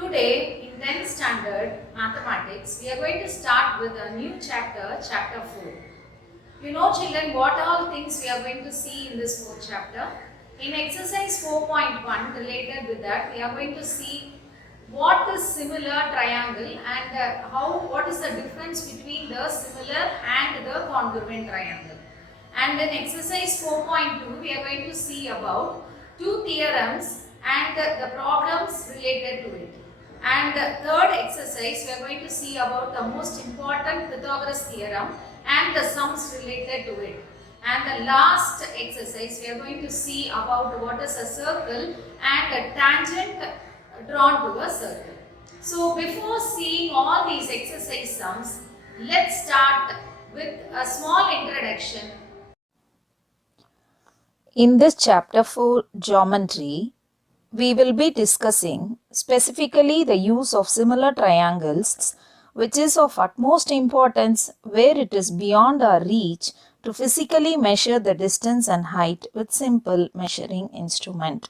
Today in 10th standard mathematics, we are going to start with a new chapter, chapter 4. You know children what all things we are going to see in this 4th chapter. In exercise 4.1 related with that, we are going to see what is similar triangle and what is the difference between the similar and the congruent triangle. And in exercise 4.2, we are going to see about two theorems and the problems related to it. And the third exercise, we are going to see about the most important Pythagoras theorem and the sums related to it. And the last exercise, we are going to see about what is a circle and a tangent drawn to a circle. So before seeing all these exercise sums, let's start with a small introduction. In this chapter 4 geometry, we will be discussing specifically the use of similar triangles, which is of utmost importance where it is beyond our reach to physically measure the distance and height with simple measuring instrument.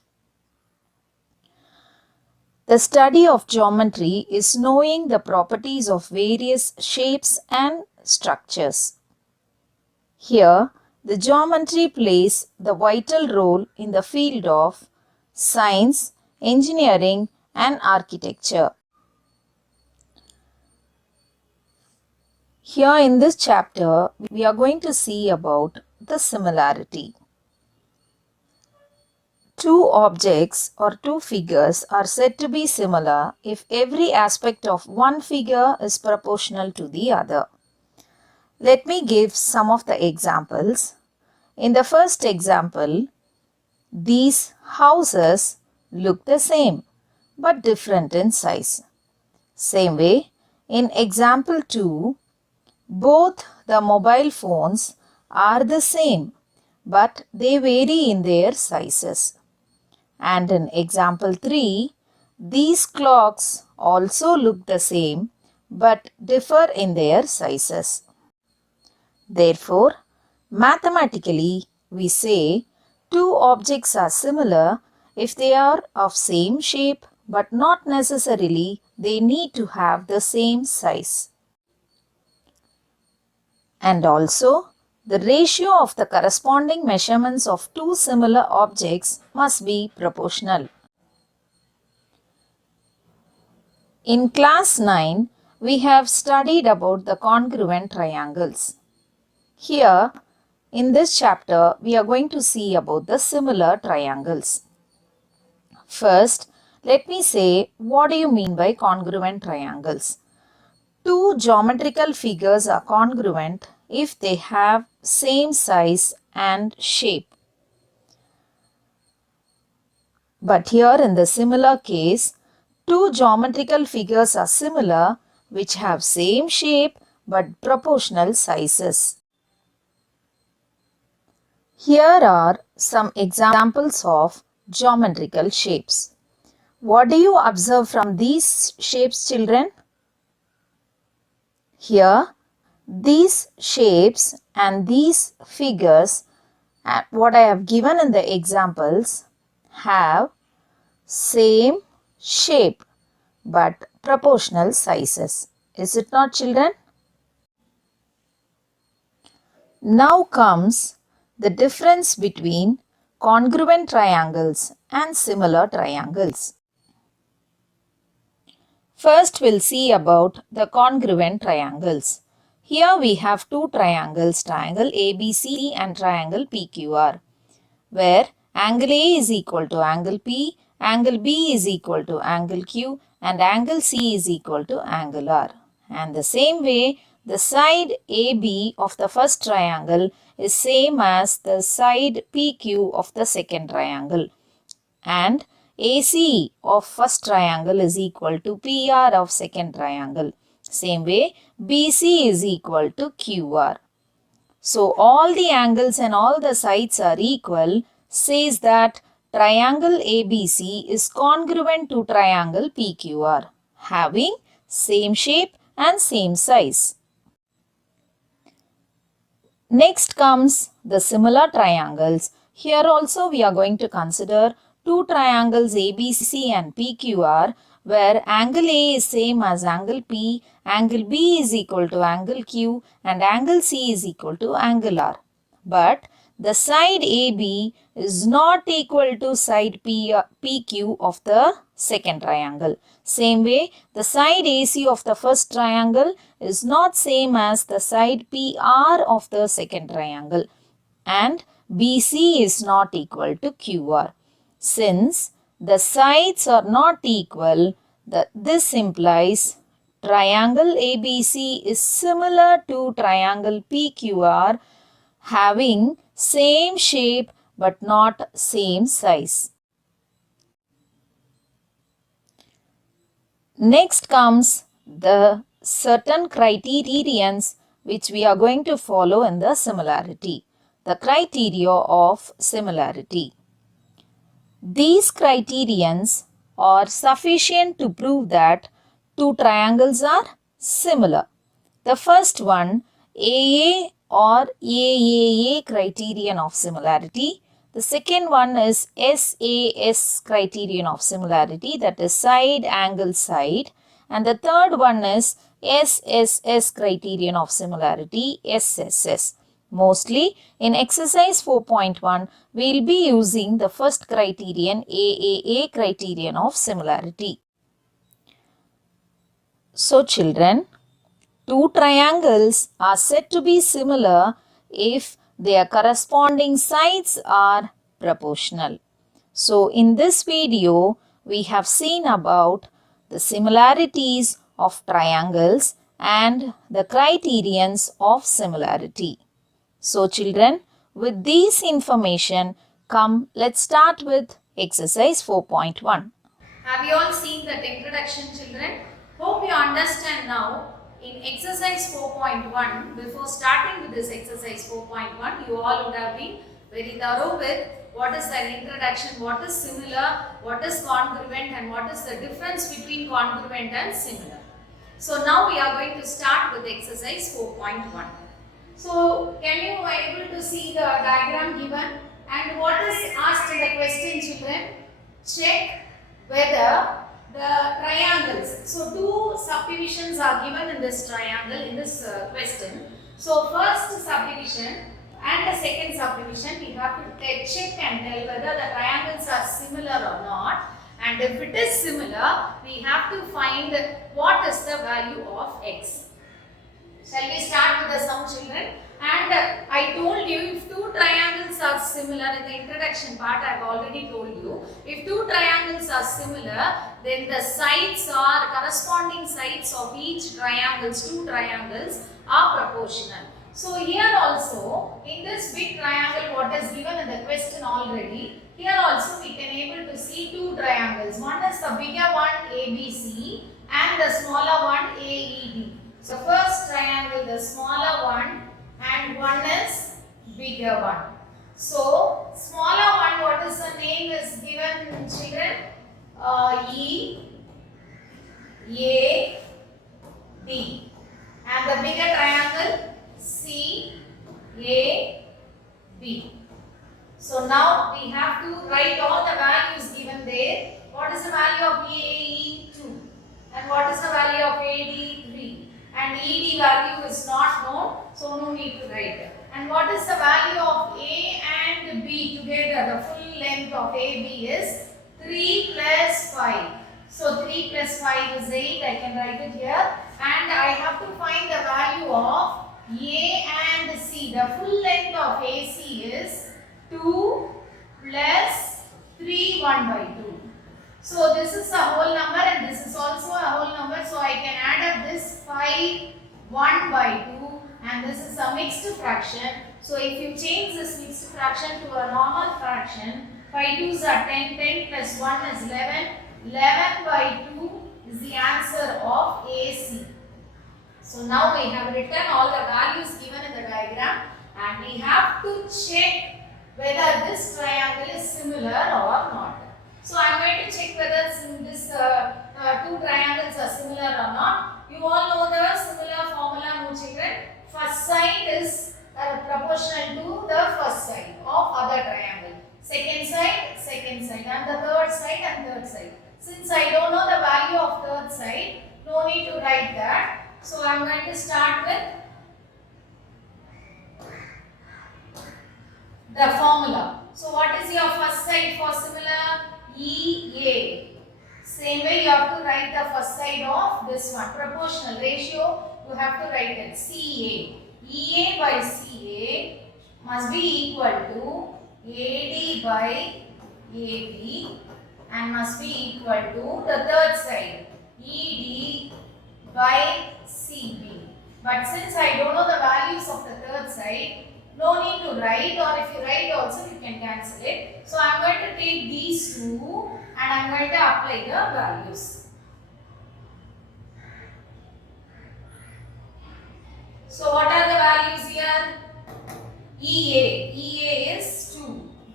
The study of geometry is knowing the properties of various shapes and structures. Here, the geometry plays the vital role in the field of science, engineering, and architecture. Here in this chapter, we are going to see about the similarity. Two objects or two figures are said to be similar if every aspect of one figure is proportional to the other. Let me give some of the examples. In the first example, these houses look the same but different in size. Same way, in example 2, both the mobile phones are the same but they vary in their sizes. And in example 3, these clocks also look the same but differ in their sizes. Therefore, mathematically, we say two objects are similar if they are of same shape but not necessarily they need to have the same size. And also, the ratio of the corresponding measurements of two similar objects must be proportional. In class 9, we have studied about the congruent triangles. Here, in this chapter, we are going to see about the similar triangles. First, let me say, what do you mean by congruent triangles? Two geometrical figures are congruent if they have same size and shape. But here in the similar case, two geometrical figures are similar which have same shape but proportional sizes. Here are some examples of geometrical shapes. What do you observe from these shapes, children? Here, these shapes and these figures, what I have given in the examples, have same shape but proportional sizes. Is it not, children? Now comes the difference between congruent triangles and similar triangles. First, we'll see about the congruent triangles. Here we have two triangles, triangle ABC and triangle PQR, where angle A is equal to angle P, angle B is equal to angle Q, and angle C is equal to angle R. And the same way, the side AB of the first triangle is same as the side PQ of the second triangle. And AC of first triangle is equal to PR of second triangle. Same way, BC is equal to QR. So, all the angles and all the sides are equal says that triangle ABC is congruent to triangle PQR, having same shape and same size. Next comes the similar triangles. Here also we are going to consider two triangles ABC and PQR where angle A is same as angle P, angle B is equal to angle Q, and angle C is equal to angle R. But the side AB is not equal to side PQ of the second triangle. Same way, the side AC of the first triangle is not same as the side PR of the second triangle, and BC is not equal to QR. Since the sides are not equal, this implies triangle ABC is similar to triangle PQR, having same shape but not same size. Next comes the certain criterions which we are going to follow in the similarity. The criteria of similarity. These criterions are sufficient to prove that two triangles are similar. The first one, AA or AAA criterion of similarity. The second one is SAS criterion of similarity, that is side angle side. And the third one is SSS criterion of similarity, SSS. Mostly in exercise 4.1, we will be using the first criterion, AAA criterion of similarity. So children, two triangles are said to be similar if their corresponding sides are proportional. So in this video, we have seen about the similarities of triangles and the criterions of similarity. So children, with these information, let's start with exercise 4.1. Have you all seen that introduction, children? Hope you understand now. In exercise 4.1, before starting with this exercise 4.1, you all would have been very thorough with what is the introduction, what is similar, what is congruent, and what is the difference between congruent and similar. So now we are going to start with exercise 4.1. So can you able to see the diagram given, and what is asked in the question, children? Check whether the triangles. So two subdivisions are given in this triangle in this question. So first subdivision and the second subdivision, we have to check and tell whether the triangles are similar or not. And if it is similar, we have to find what is the value of x. Shall we start with the sum, children? And I told you, if two triangles are similar, in the introduction part I have already told you, if two triangles are similar, then the sides are corresponding sides of each triangles, two triangles are proportional. So here also, in this big triangle what is given in the question already, here also we can able to see two triangles. One is the bigger one ABC and the smaller one AED. So first triangle, the smaller one, and one is bigger one. So smaller one, what is the name is given, children? E, A, D. And the bigger triangle, C, A, B. So now we have to write all the values given there. What is the value of EAE? 2. And what is the value of AD? 3. And ED value is not known, so no need to write. And what is the value of A and B together? The full length of AB is 3 plus 5. So 3 plus 5 is 8. I can write it here. And I have to find the value of A and C. The full length of AC is 2 plus 3, 1 by 2. So this is a whole number and this is also a whole number. So I can add up this 5, 1 by 2, and this is a mixed fraction. So if you change this mixed fraction to a normal fraction, 5 2s are 10, 10 plus 1 is 11, 11 by 2 is the answer of AC. So now we have written all the values given in the diagram, and we have to check whether this triangle is similar or not. So I am going to check whether this two triangles are similar or not. You all know the similar formula, no children? First side is proportional to the first side of other triangle. Second side, and the third side and third side. Since I don't know the value So I am going to start with the formula. So what is your first side for similar? EA. Same way you have to write the first side of this one. Proportional ratio, you have to write it CA. EA by CA must be equal to AD by AB and must be equal to the third side ED by CB. But since I don't know the values of the third side, no need to write, or if you write also you can cancel it. So I am going to take these two and I am going to apply the values. So what are the values here? EA is 2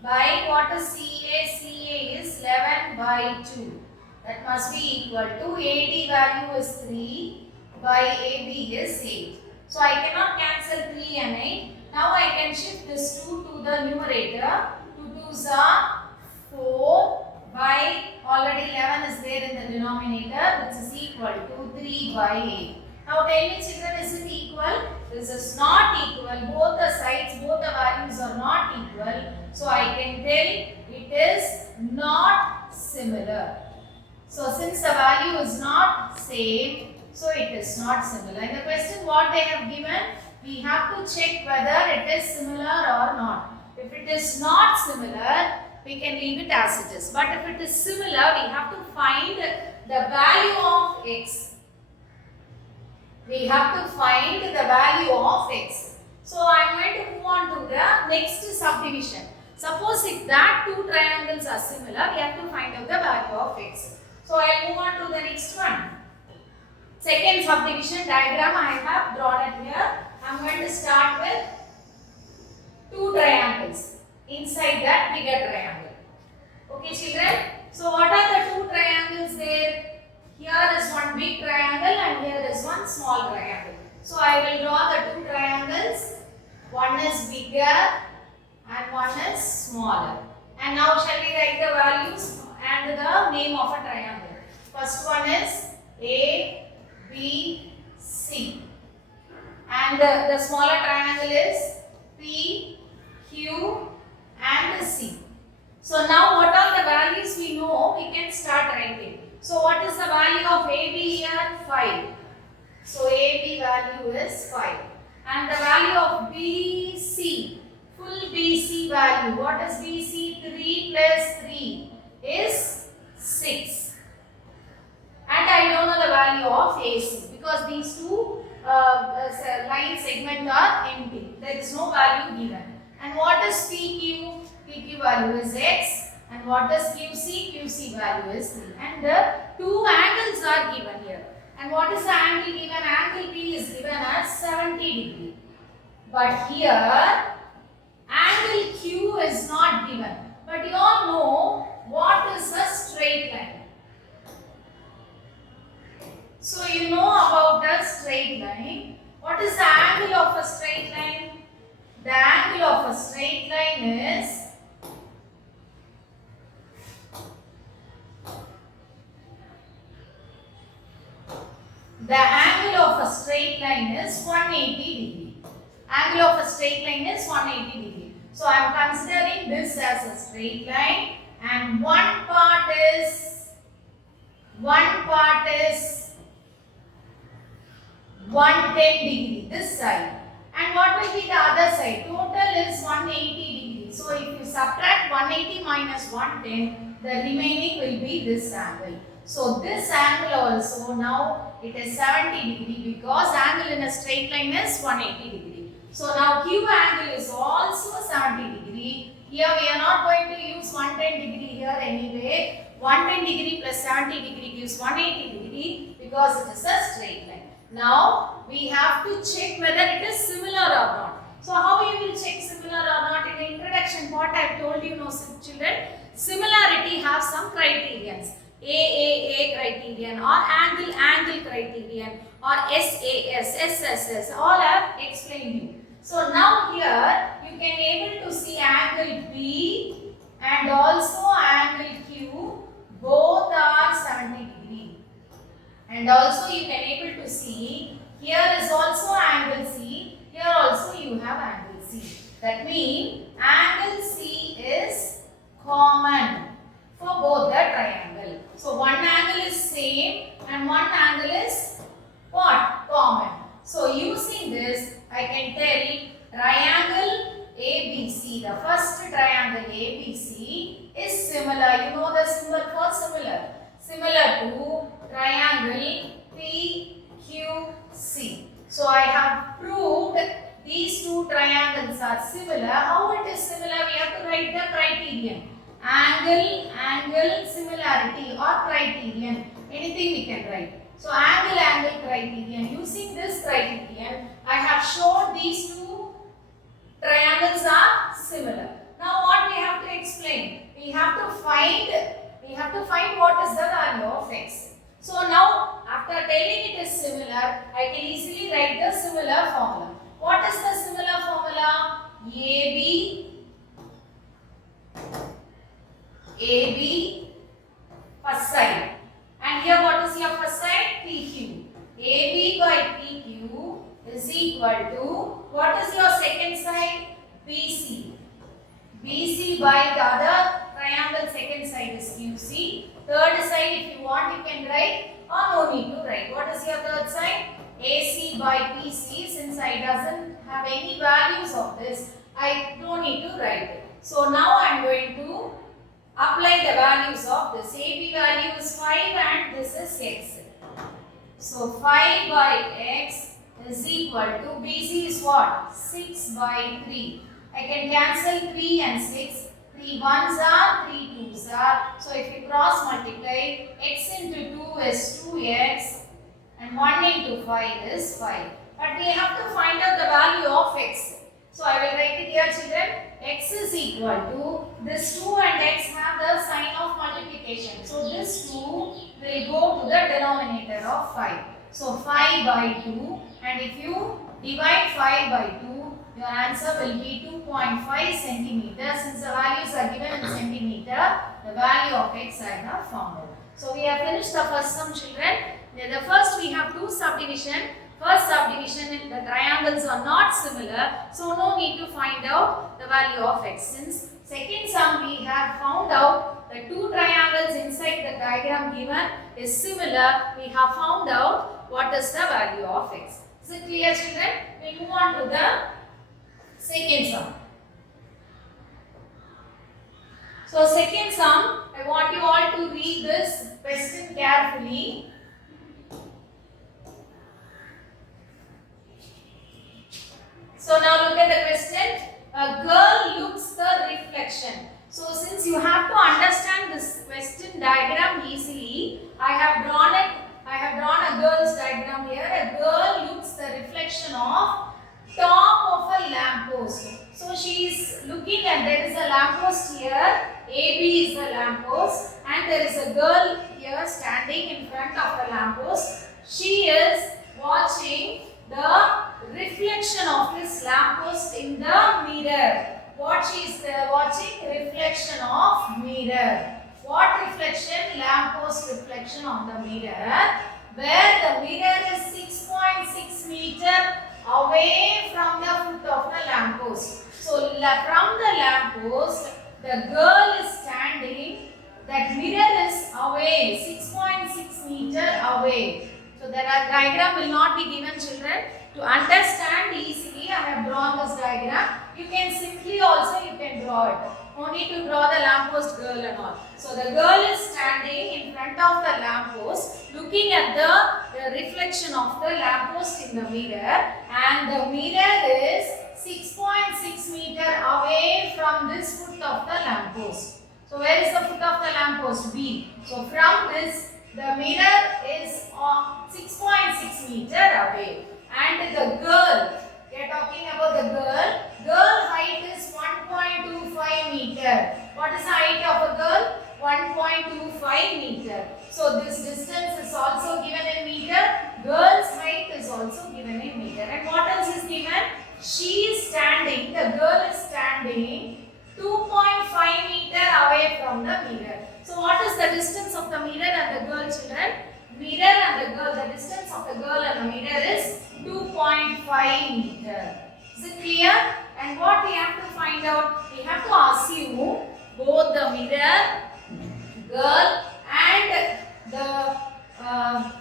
by what is CA? CA is 11 by 2. That must be equal to AD value is 3 by AB is 8. So I cannot cancel 3 and 8. Now I can shift this 2 to the numerator. 2 2s are 4 by already 11 is there in the denominator, which is equal to 3 by 8. Now tell me children, is it equal? This is not equal. Both the sides, both the values are not equal. So I can tell it is not similar. So since the value is not same, so it is not similar. In the question what they have given, we have to check whether it is similar or not. If it is not similar, we can leave it as it is. But if it is similar, we have to find the value of x. We have to find the value of x. So I am going to move on to the next subdivision. Suppose if that two triangles are similar, we have to find out the value of x. So I will move on to the next one. Second subdivision diagram I have drawn it here. I am going to start with two triangles inside that bigger triangle. Okay children. So what are the two triangles there? Here is one big triangle and here is one small triangle. So I will draw the two triangles. One is bigger and one is smaller. And now shall we write the values and the name of a triangle. First one is A, B, C. And the smaller triangle is P, Q and C. So now what are the values we know, we can start writing. So what is the value of AB here? 5. So AB value is 5. And the value of BC, full BC value, what is BC? 3 plus 3 is 6. And I don't know the value of AC because these two line segments are empty. There is no value given. And what is PQ? PQ value is X. And what is QC? QC value is 3. And the two angles are given here. And what is the angle given? Angle P is given as 70 degree. But here, angle Q is not given. But you all know what is a straight line. So you know about a straight line. What is the angle of a straight line? The angle of a straight line is the angle of a straight line is 180 degree. Angle of a straight line is 180 degree. So I am considering this as a straight line and one part is 110 degree this side. And what will be the other side? Total is 180 degree. So if you subtract 180 minus 110, the remaining will be this angle. So this angle also now it is 70 degree because angle in a straight line is 180 degree. So now Q angle is also 70 degree. Here we are not going to use 110 degree here anyway. 110 degree plus 70 degree gives 180 degree because it is a straight line. Now we have to check whether it is similar or not. So how you will check similar or not? In the introduction part I have told you, children, similarity have some criterions. AAA criterion or angle criterion or SAS, SSS, all I have explained you. So now here you can able to see angle B and also angle Q, both are 70 degree. And also you can able to see Here is also angle C. Here also you have angle C. That means angle C is common for both the triangle. So one angle is same and one angle is what? Common. So using this, I can tell triangle ABC, the first triangle ABC is similar. You know the symbol for similar. Similar to triangle PQC. So I have proved these two triangles are similar. How it is similar? We have to write the criterion. Angle, similarity or criterion. Anything we can write. So angle criterion. Using this criterion, I have shown these two triangles are similar. Now what we have to explain? We have to find what is the value of x. So now after telling it is similar, I can easily write the similar formula. What is the similar formula? AB first side. And here what is your first side? PQ. AB by PQ is equal to, what is your second side? BC. BC by the other triangle second side is QC. Third side if you want you can write or no need to write. What is your third side? AC by PC. Since I doesn't have any values of this, I don't need to write it. So now I am going to apply the values of this. AB value is 5 and this is x. So 5 by x is equal to, BC is what? 6 by 3. I can cancel 3 and 6. 3 ones are, 3 twos are. So if you cross multiply, x into 2 is 2x and 1 into 5 is 5. But we have to find out the value of x. So I will write it here children. X is equal to, this 2 and x have the sign of multiplication. So this 2 will go to the denominator of 5. So 5 by 2, and if you divide 5 by 2, your answer will be 2.5 centimeters. Since the values are given in centimeter, the value of x I have found out. So we have finished the first sum children. The first we have two subdivision. First subdivision, the triangles are not similar, so no need to find out the value of x. Since second sum we have found out the two triangles inside the diagram given is similar, we have found out what is the value of x. Is it clear children? We move on to the second sum. So second sum, I want you all to read this question carefully. So now look at the question. A girl looks the reflection. So since you have to understand this question diagram easily, I have drawn a girl's diagram here. A girl looks the reflection of top of a lamppost. So she is looking at, there is a lamppost here. AB is the lamppost and there is a girl here standing in front of the lamppost. She is watching the reflection of this lamppost in the mirror. What she is watching? Reflection of mirror. What reflection? Lamppost reflection on the mirror. Where the mirror is 6.6 meter away from the foot of the lamppost. So from the lamppost, the girl is standing. That mirror is away, 6.6 meter away. So the diagram will not be given children. To understand easily, I have drawn this diagram. You can simply also you can draw it. No need to draw the lamppost girl and all. So the girl is standing in front of the lamppost, looking at the reflection of the lamppost in the mirror, and the mirror is 6.6 meter away from this foot of the lamppost. So where is the foot of the lamppost? B. So from this, the mirror is 6.6 meter away. And the girl, we are talking about the girl height is 1.25 meter. What is the height of a girl? 1.25 meter. So this distance is also given in meter. Girl's height is also given in meter. And what else is given? She is standing, the girl is standing 2.5 meter away from the mirror. So what is the distance of the mirror and the girl children? Mirror and the girl, the distance of the girl and the mirror is 5 meter. Is it clear? And what we have to find out? We have to assume both the mirror, girl, and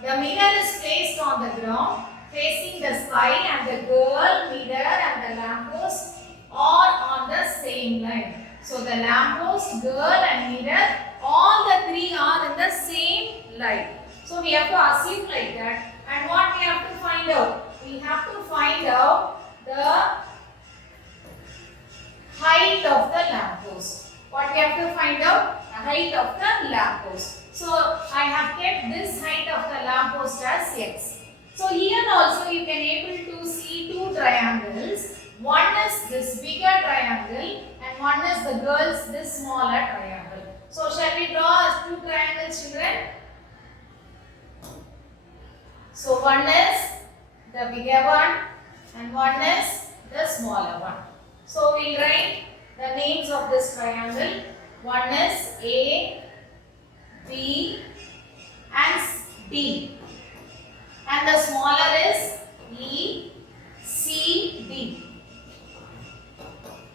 the mirror is placed on the ground facing the sky, and the girl, mirror and the lamppost are on the same line. So the lamppost, girl and mirror, all the three are in the same line. So we have to assume like that. And what we have to find out? We have to find out the height of the lamppost. What we have to find out? The height of the lamppost. So I have kept this height of the lamppost as x. So here also you can able to see two triangles. One is this bigger triangle and one is the girl's this smaller triangle. So shall we draw as two triangles, children? So one is the bigger one and one is the smaller one. So we will write the names of this triangle. One is A, B and D. And the smaller is E, C, D.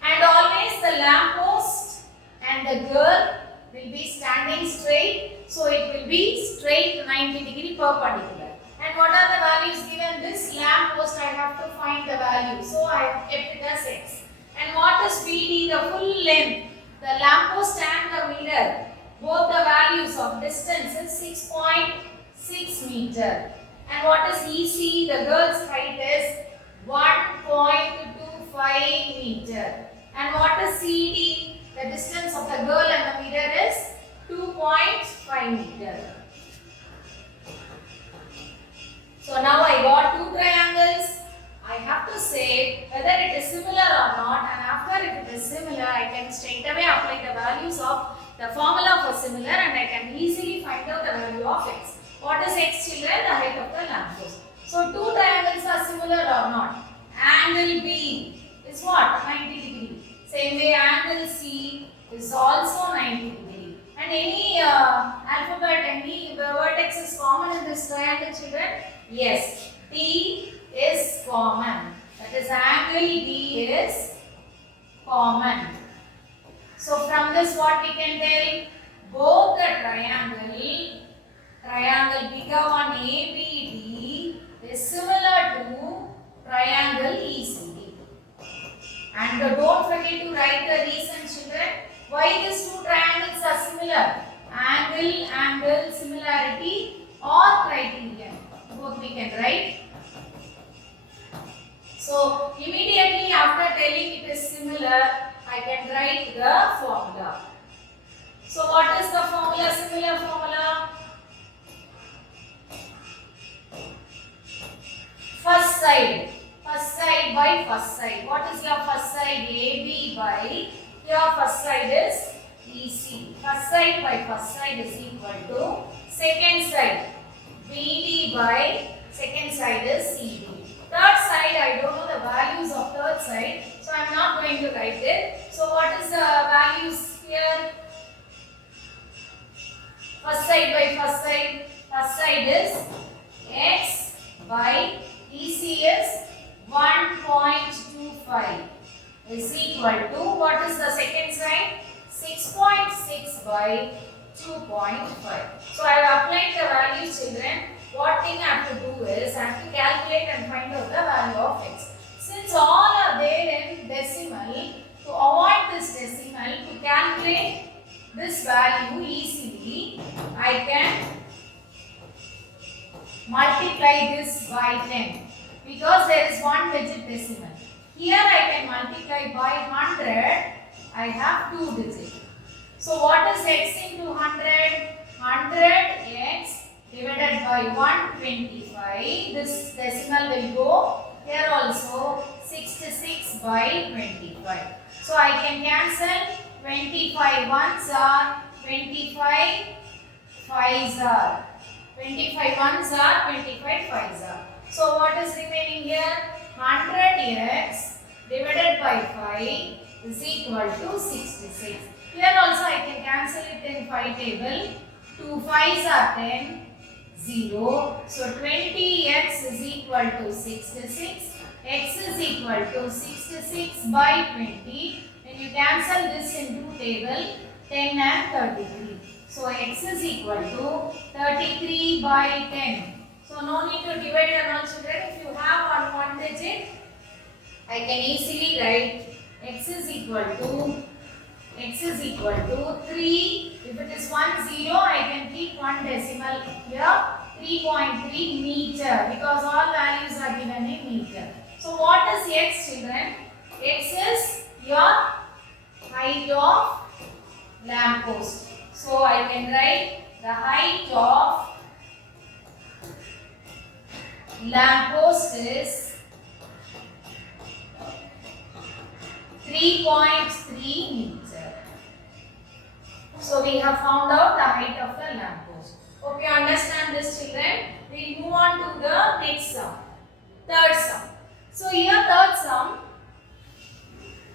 And always the lamppost and the girl will be standing straight. So it will be straight 90 degree perpendicular. And what are the values given? This lamppost I have to find the value. So I have kept it as x. And what is BD? The full length. The lamppost and the mirror, both the values of distance is 6.6 meter. And what is EC? The girl's height is 1.25 meter. And what is CD? The distance of the girl and the mirror is 2.5 meter. So now I got two triangles. I have to say whether it is similar or not, and after if it is similar, I can straight away apply the values of the formula for similar, and I can easily find out the value of x. What is x, children? The height of the lamppost. So two triangles are similar or not? Angle B is what? 90 degree. Same way angle C is also 90 degree. And any alphabet, any vertex is common in this triangle, children? Yes. D is common. That is angle D is common. So from this what we can tell? Both the triangle bigger one ABD is similar to triangle ECD. And don't forget to write the reason, children. Why these two triangles are similar? Angle, similarity or criterion. Both we can write. So immediately after telling it is similar, I can write the formula. So what is the formula? Similar formula. First side by first side. What is your first side? AB by your first side is EC. First side by first side is equal to second side. BD by second side is CD. Third side, I don't know the values of third side, so I am not going to write it. So what is the values here? First side by first side is x by EC is 1.25 is equal to, what is the second side? 6.6 by 2.5. So I have applied the values, children. What thing I have to do is I have to calculate and find out the value of x. Since all are there in decimal, to avoid this decimal, to calculate this value easily, I can multiply this by 10 because there is one digit decimal. Here I can multiply by 100, I have 2 digits. So what is x into 100? 100x divided by 125. This decimal will go here also 66 by 25. So I can cancel 25 ones are 25 5s are 25 ones are 25 5s are. So what is remaining here? 100x divided by 5 is equal to 66. Here also I can cancel it in 5 table. 2 5s are 10, 0. So 20x is equal to 66. X is equal to 66 by 20. When you cancel this into table, 10 and 33. So X is equal to 33 by 10. So no need to divide and all children. If you have on one digit, I can easily write X is equal to 3. If it is 10, I can keep one decimal here. 3.3 meter, because all values are given in meter. So what is X, children? X is your height of lamp post. So I can write the height of lamp post is 3.3 meter. So we have found out the height of the lamp post. Hope you understand this, children. We will move on to the next sum. Third sum. So here third sum,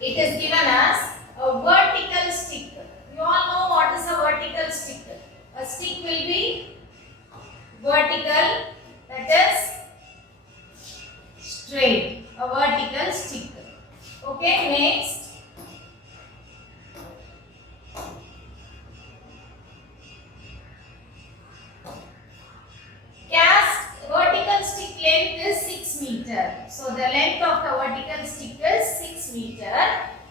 it is given as a vertical stick. You all know what is a vertical stick. A stick will be vertical, that is straight. A vertical stick. Okay, next. Vertical stick length is 6 meter. So the length of the vertical stick is 6 meter.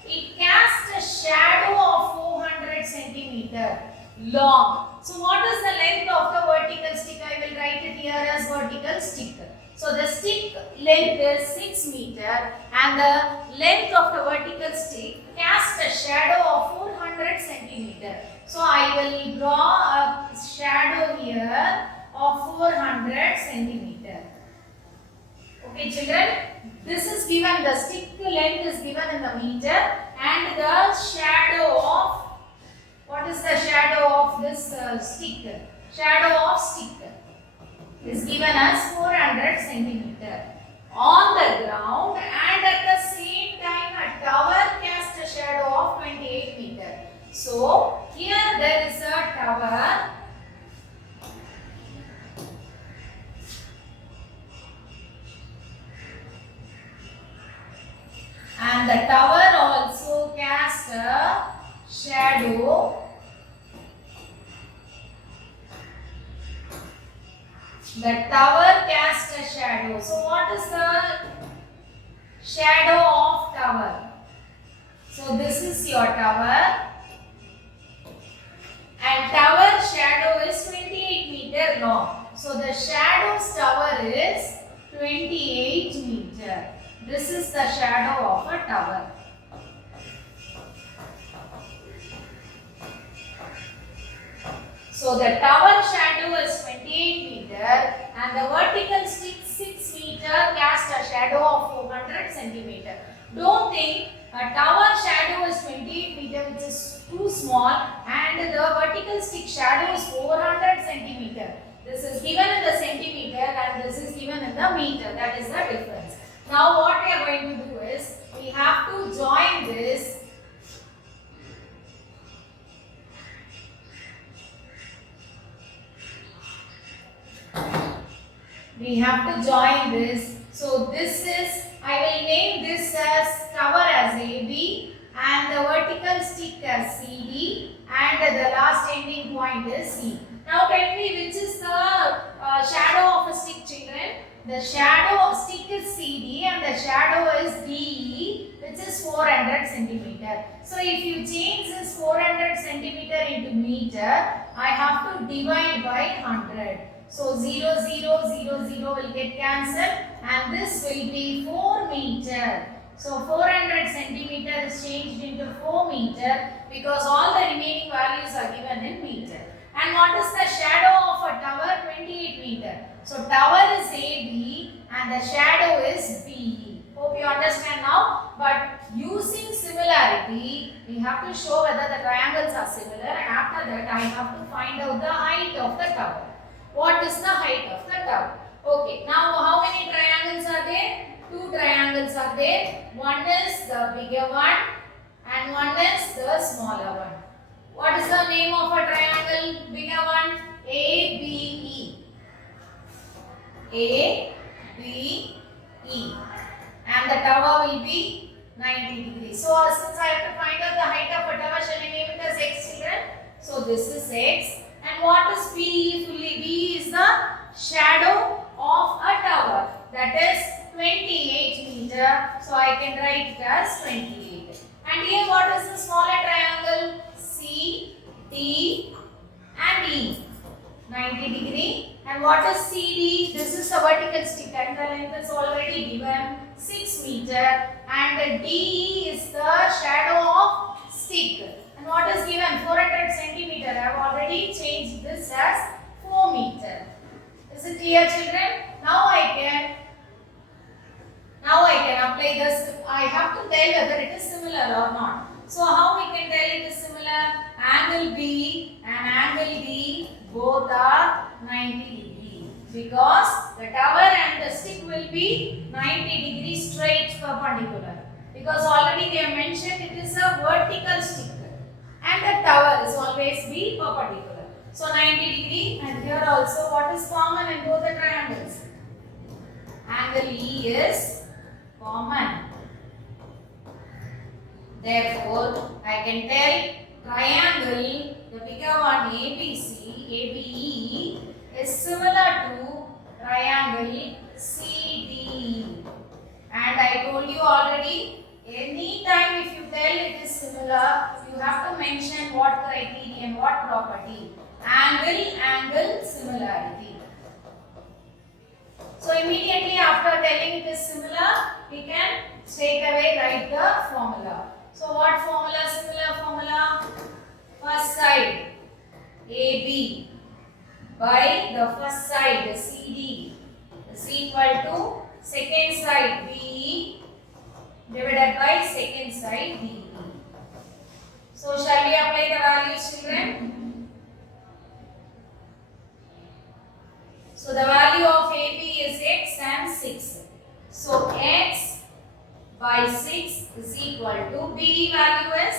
It casts a shadow of 400 centimeter long. So what is the length of the vertical stick? I will write it here as vertical stick. So the stick length is 6 meter and the length of the vertical stick casts a shadow of 400 centimeter. So I will draw a shadow here of 400 centimeter. Okay, children, this is given, the stick length is given in the meter and the shadow of, what is the shadow of this stick? Shadow of stick is given as 400 centimeter on the ground, and at the same time a tower casts a shadow of 28 meter. So here there is a tower. And the tower also casts a shadow. The tower casts a shadow. So what is the shadow of tower? So this is your tower. And tower shadow is 28 meter long. So the shadow's tower is 28 meter. This is the shadow of a tower. So the tower shadow is 28 meter and the vertical stick 6 meter casts a shadow of 400 centimeter. Don't think a tower shadow is 28 meter, which is too small, and the vertical stick shadow is 400 centimeter. This is given in the centimeter and this is given in the meter. That is the difference. Now what we are going to do is, we have to join this. We have to join this. So this is, I will name this as tower as AB and the vertical stick as CD and the last ending point is C. Now tell me which is the shadow of a stick, children. The shadow of stick is CD and the shadow is DE, which is 400 centimeter. So if you change this 400 centimeter into meter, I have to divide by 100. So 0, 0, 0, 0 will get cancelled and this will be 4 meter. So 400 centimeter is changed into 4 meter because all the remaining values are given in meter. And what is the shadow of a tower? 28 meter. So tower is AB and the shadow is BE. Hope you understand now. But using similarity, we have to show whether the triangles are similar, and after that I have to find out the height of the tower. What is the height of the tower? Okay, now how many triangles are there? 2 triangles are there. One is the bigger one and one is the smaller one. What is the name of a triangle? Bigger one? ABE. ABE. and the tower will be 90 degrees. So since I have to find out the height of a tower, shall I name it as x, children? So this is x. And what is B fully? B is the shadow of a tower, that is 28 meter. So I can write it as 28. And here what is the smaller triangle? C, D and E. 90 degree. And what is CD? This is the vertical stick and the length is already given 6 meter. And the DE is the shadow of stick. And what is given? 400 centimeter. I have already changed this as 4 meter. Is it clear, children? Now I can apply this. I have to tell whether it is similar or not. So how we can tell it is similar? Angle B and angle D both are 90 degree, because the tower and the stick will be 90 degrees straight perpendicular, because already they have mentioned it is a vertical stick and the tower is always be perpendicular. So 90 degree. And here also what is common in both the triangles? Angle E is common. Therefore, I can tell triangle, the bigger one ABE is similar to triangle CDE. And I told you already, anytime if you tell it is similar, you have to mention what criterion, what property. Angle, similarity. So immediately after telling it is similar, we can straight away write the formula. So what formula? Similar formula. First side AB by the first side CD is equal to second side BE divided by second side DE. So shall we apply the values, children? So the value of AB is x and 6. So x by 6 is equal to B value is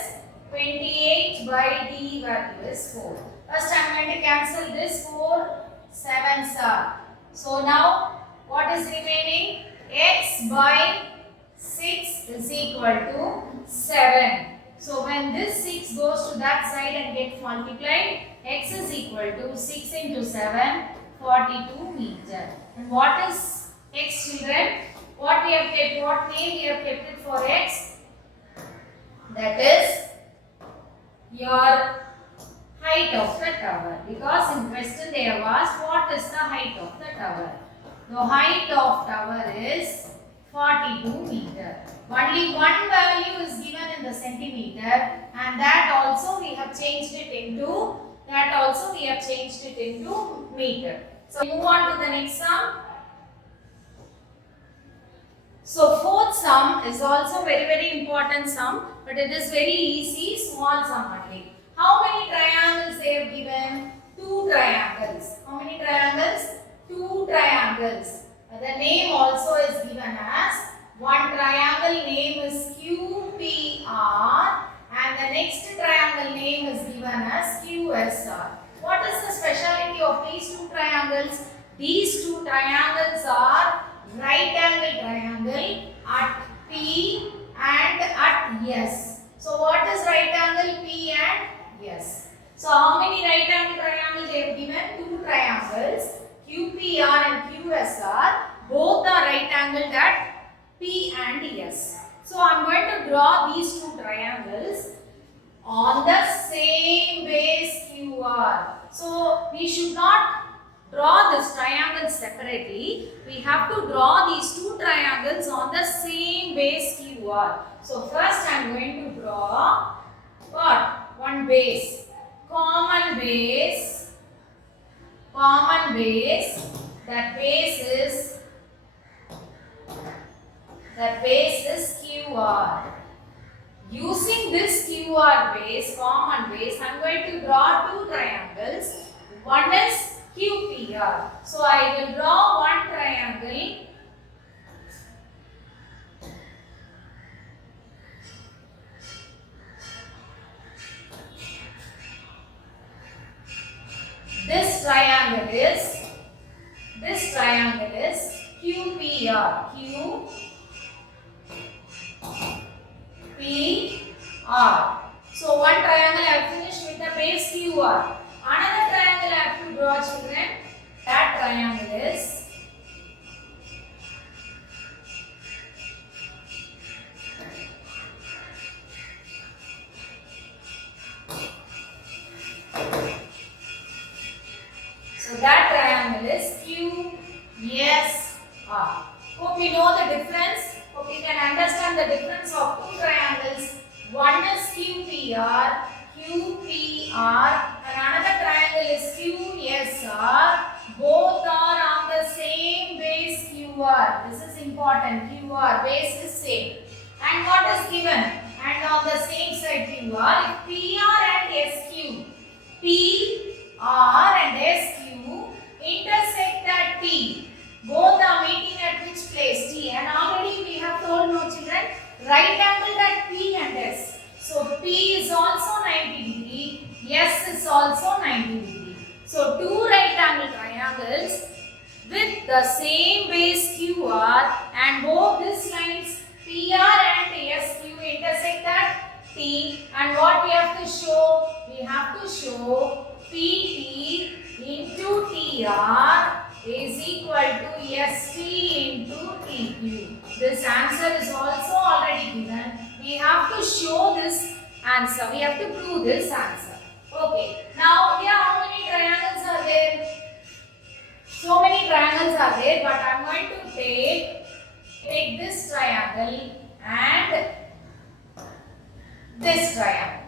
28 by D value is 4. First I am going to cancel this 4 7s are. So now what is remaining? X by 6 is equal to 7. So when this 6 goes to that side and gets multiplied, x is equal to 6 into 7, 42 meter. And what is x, children? What we have kept, what name we have kept it for x? That is your height of the tower. Because in question they have asked what is the height of the tower. The height of tower is 42 meter. Only one value is given in the centimeter, and that also we have changed it into meter. So move on to the next sum. So fourth sum is also very important sum, but it is very easy, small sum only. How many triangles they have given? 2 triangles. How many triangles? 2 triangles. The name also is given as, one triangle name is QPR and the next triangle name is given as QSR. What is the speciality of these 2 triangles? These 2 triangles are right angle triangle at P and at S. So what is right angle P and S? So how many right angle triangles they have given? 2 triangles, QPR and QSR. Both are right angled at P and S. So I am going to draw these 2 triangles on the same base QR. So we should not draw this triangle separately. We have to draw these 2 triangles on the same base QR. So first I am going to draw what? One base. Common base. That base is QR. Using this QR base, common base, I am going to draw 2 triangles. One is QPR. So I will draw one triangle. This triangle is QPR. PR. So one triangle I have finished with the base QR. Another triangle I have to draw, children. That triangle is QSR. Hope you know the difference. Hope you can understand the difference of two triangles. One is QPR, and another triangle is QSR. Both are on the same base QR. This is important. QR base is same. And what is given? And on the same side QR, if PR and SQ, PR and SQ intersect at T. Both are meeting at which place? T. And already we have told, no children, right angle at P and S. So P is also 90 degree, S is also 90 degree. So two right angle triangles with the same base QR, and both these lines PR and SQ intersect at T. And what we have to show? We have to show PT into TR is equal to ST into TQ. This answer is also already given. We have to show this answer. We have to prove this answer. Okay. Now here how many triangles are there? So many triangles are there, but I am going to take this triangle and this triangle.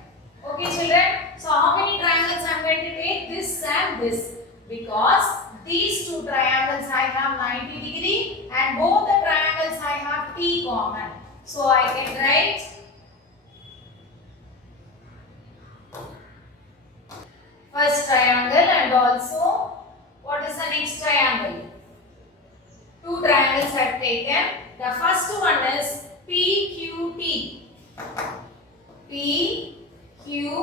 Okay children, so how many triangles I am going to take? This and this, because these two triangles I have 90 degree and both the triangles I have T common. So I can write first triangle, and also what is the next triangle? Two triangles I have taken. The first one is PQT. PQT,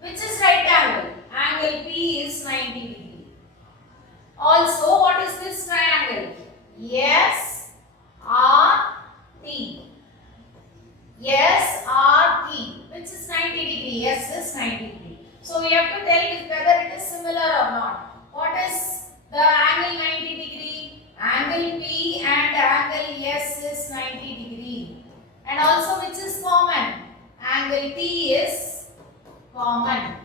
which is right angle. Angle P is 90 degree. Also, what is this triangle? SRT. SRT, which is 90 degree. S is 90 degree. So we have to tell whether it is similar or not. What is the angle 90 degree? Angle P and angle S is 90 degree. And also which is common? Angle T is common.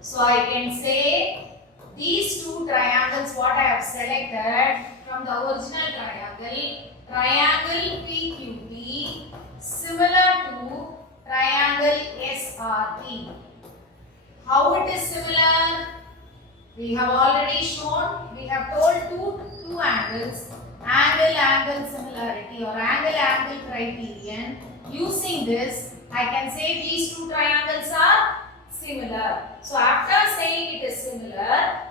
So I can say these two triangles what I have selected from the original triangle, triangle PQT similar to triangle SRT. How it is similar? We have already shown, we have told two angles, angle similarity or angle criterion. Using this, I can say these two triangles are similar. So after saying it is similar,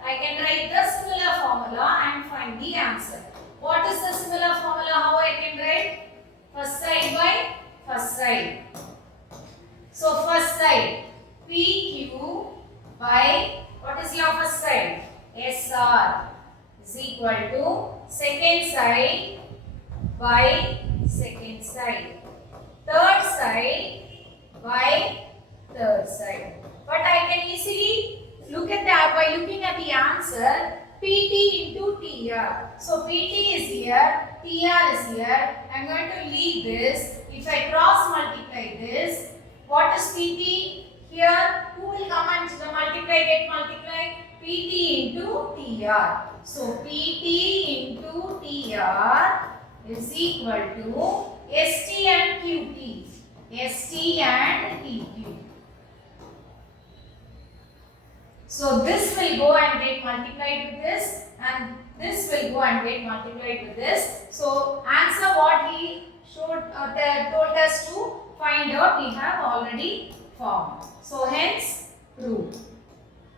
I can write the similar formula and find the answer. What is the similar formula? How I can write? First side by first side. So first side, PQ by, what is your first side? SR is equal to second side by second side. Third side by third side. But I can easily look at that by looking at the answer PT into TR. So PT is here, TR is here. I am going to leave this. If I cross multiply this, what is PT? Here, who will come and get multiply? PT into TR. So PT into TR is equal to ST and QT. ST and TQ. So this will go and get multiplied with this, and this will go and get multiplied with this. So answer what he told us to find out, we have already formed. So hence proved.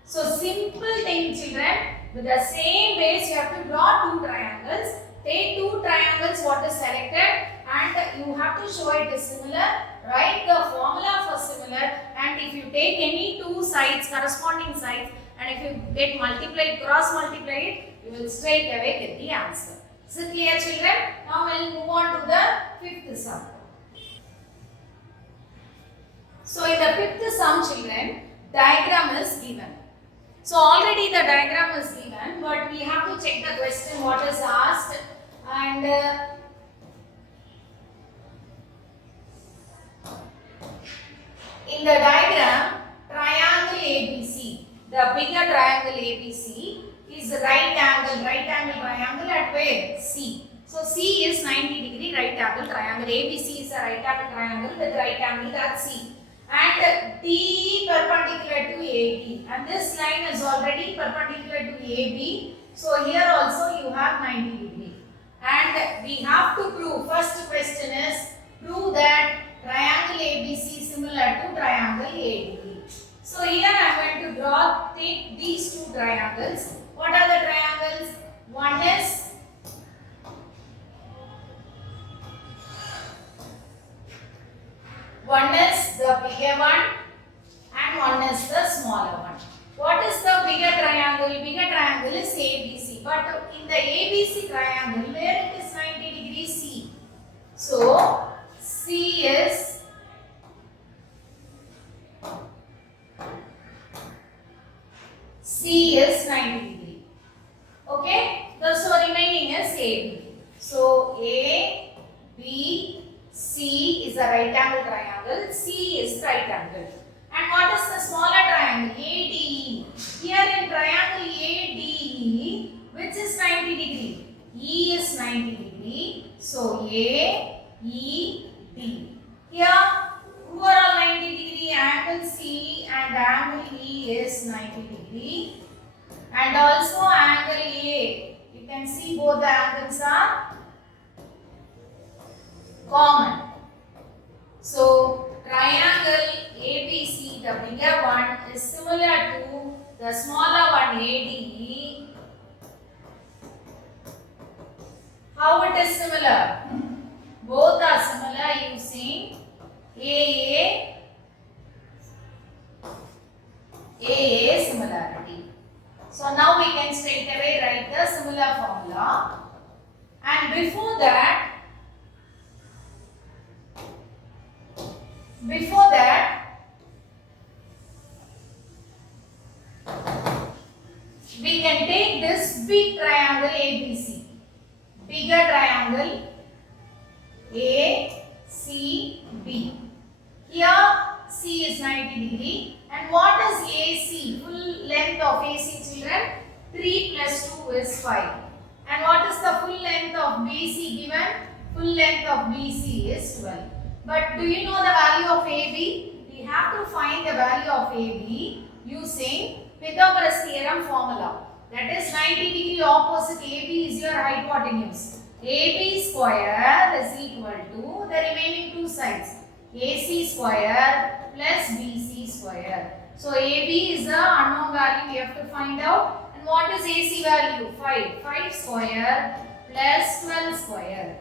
So simple thing children, with the same base you have to draw two triangles. Take two triangles what is selected and you have to show it is similar. Write the formula for similar, and if you take any two sides, corresponding sides, and if you get multiplied, cross multiply it, you will straight away get the answer. Is it clear children? Now we will move on to the fifth sum. So in the fifth sum, children, diagram is given. So already the diagram is given, but we have to check the question what is asked, and in the diagram, triangle ABC, the bigger triangle ABC is right angle triangle at where? C. So C is 90 degree right angle triangle. ABC is a right angle triangle with right angle at C. And DE perpendicular to AB. And this line is already perpendicular to AB. So here also you have 90 degree. And we have to prove, first question is, prove that triangle ABC is similar to triangle ADE. So here I am going to take these two triangles. What are the triangles? One is the bigger one and one is the smaller one. What is the bigger triangle? Bigger triangle is ABC. But in the ABC triangle, where it is 90 degrees C. So C is C is 90 degree. Okay? So remaining is AB. So A, B, C is a right angle triangle. C is right angle. And what is the smaller triangle? ADE. Here in triangle ADE, which is 90 degree? E is 90 degree. So A, E, D. Here overall 90 degree angle C and angle E is 90 degree. And also angle A. You can see both the angles are common. So triangle ABC, the bigger one, is similar to the smaller one ADE. How it is similar? Both are similar using AA similarity. So now we can straight away write the similar formula. And before that, we can take this big triangle ABC. Bigger triangle ACB. Here C is 90 degree. And what is AC? Full length of AC, children? 3 plus 2 is 5. And what is the full length of BC given? Full length of BC is 12. But do you know the value of AB? We have to find the value of AB using Pythagoras theorem formula. That is 90 degree opposite AB is your hypotenuse. AB square is equal to the remaining two sides. AC square plus BC square. So AB is the unknown value we have to find out. And what is AC value? 5. 5 square plus 12 square.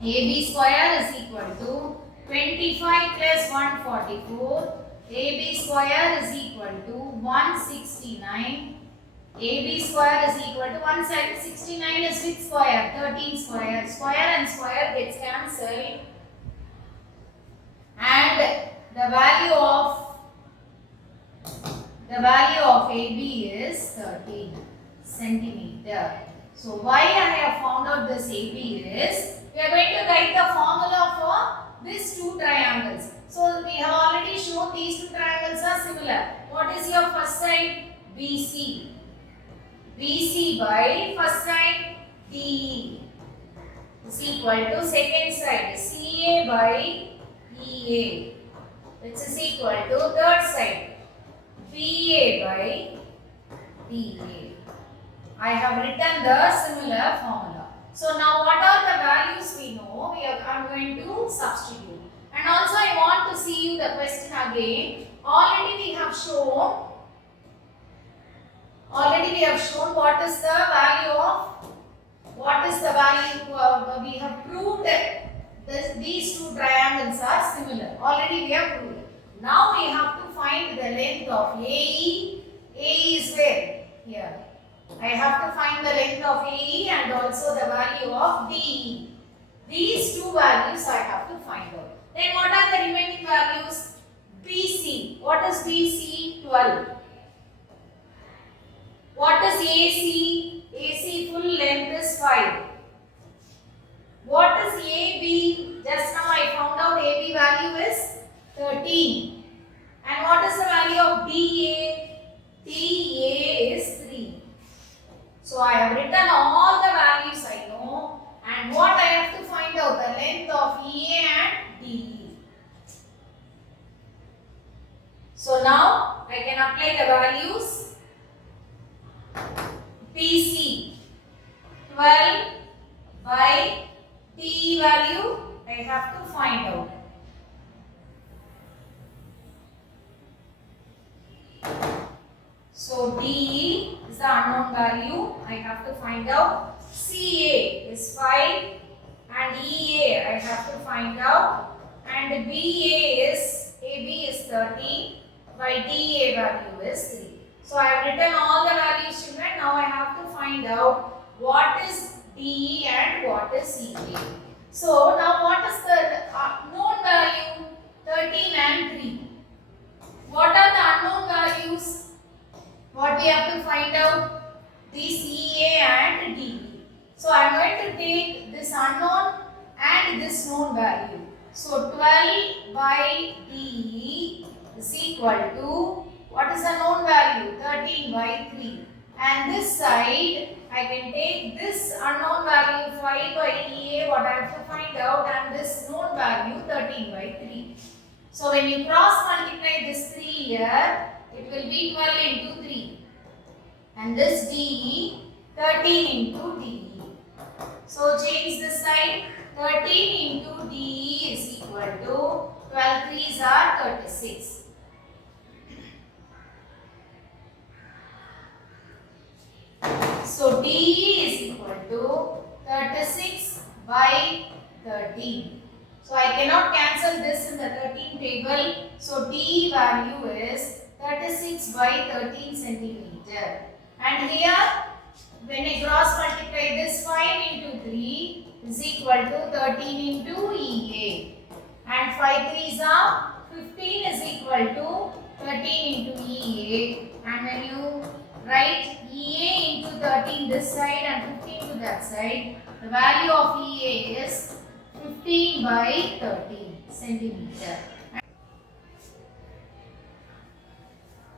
AB square is equal to 25 plus 144. AB square is equal to 169. AB square is equal to 169 is which square? 13 square. Square and square gets cancelled. And the value of AB is 13 centimeter. So why I have found out this AB is, we are going to write the formula for these two triangles. So we have already shown these two triangles are similar. What is your first side? BC. BC by first side DE is equal to second side CA by EA, which is equal to third side BA by DA. I have written the similar formula. So now what are the values we know? I am going to substitute. And also I want to see you the question again. Already we have shown what is the value we have proved that these two triangles are similar. Already we have proved. Now we have to find the length of AE. AE is where? Here. I have to find the length of AE and also the value of DE. These two values I have to find out. Then what are the remaining values? PC. What is BC? 12. What is AC? AC full length is 5. What is AB? Just now I found out AB value is 13. And what is the value of DA? DA is 3. So I have written all the values I know, and what I have to find out, the length of EA and DE. So now I can apply the values. PC 12 by DE value I have to find out. So DE is the unknown value I have to find out. CA is 5 and EA I have to find out, and BA is AB is 13 by DA value is 3. So I have written all the values children. Now I have to find out what is DE and what is CA. So now what is the known value? 13 and 3. What are the unknown values? What we have to find out? This EA and DE. So I am going to take this unknown and this known value. So 12 by DE is equal to, what is the known value? 13 by 3. And this side, I can take this unknown value 5 by EA, what I have to find out, and this known value 13 by 3. So when you cross multiply this 3 here, it will be 12 into 3. And this DE, 13 into DE. So change this side, 13 into DE is equal to 12 3s are 36. So DE is equal to 36 by 13. So I cannot cancel this in the 13 table. So DE value is 36 by 13 centimeter. And here, when I cross multiply this 5 into 3 is equal to 13 into EA. And 5 3s are 15 is equal to 13 into EA. And when you write EA into 13 this side and 15 to that side, the value of EA is 15 by 13 centimeter.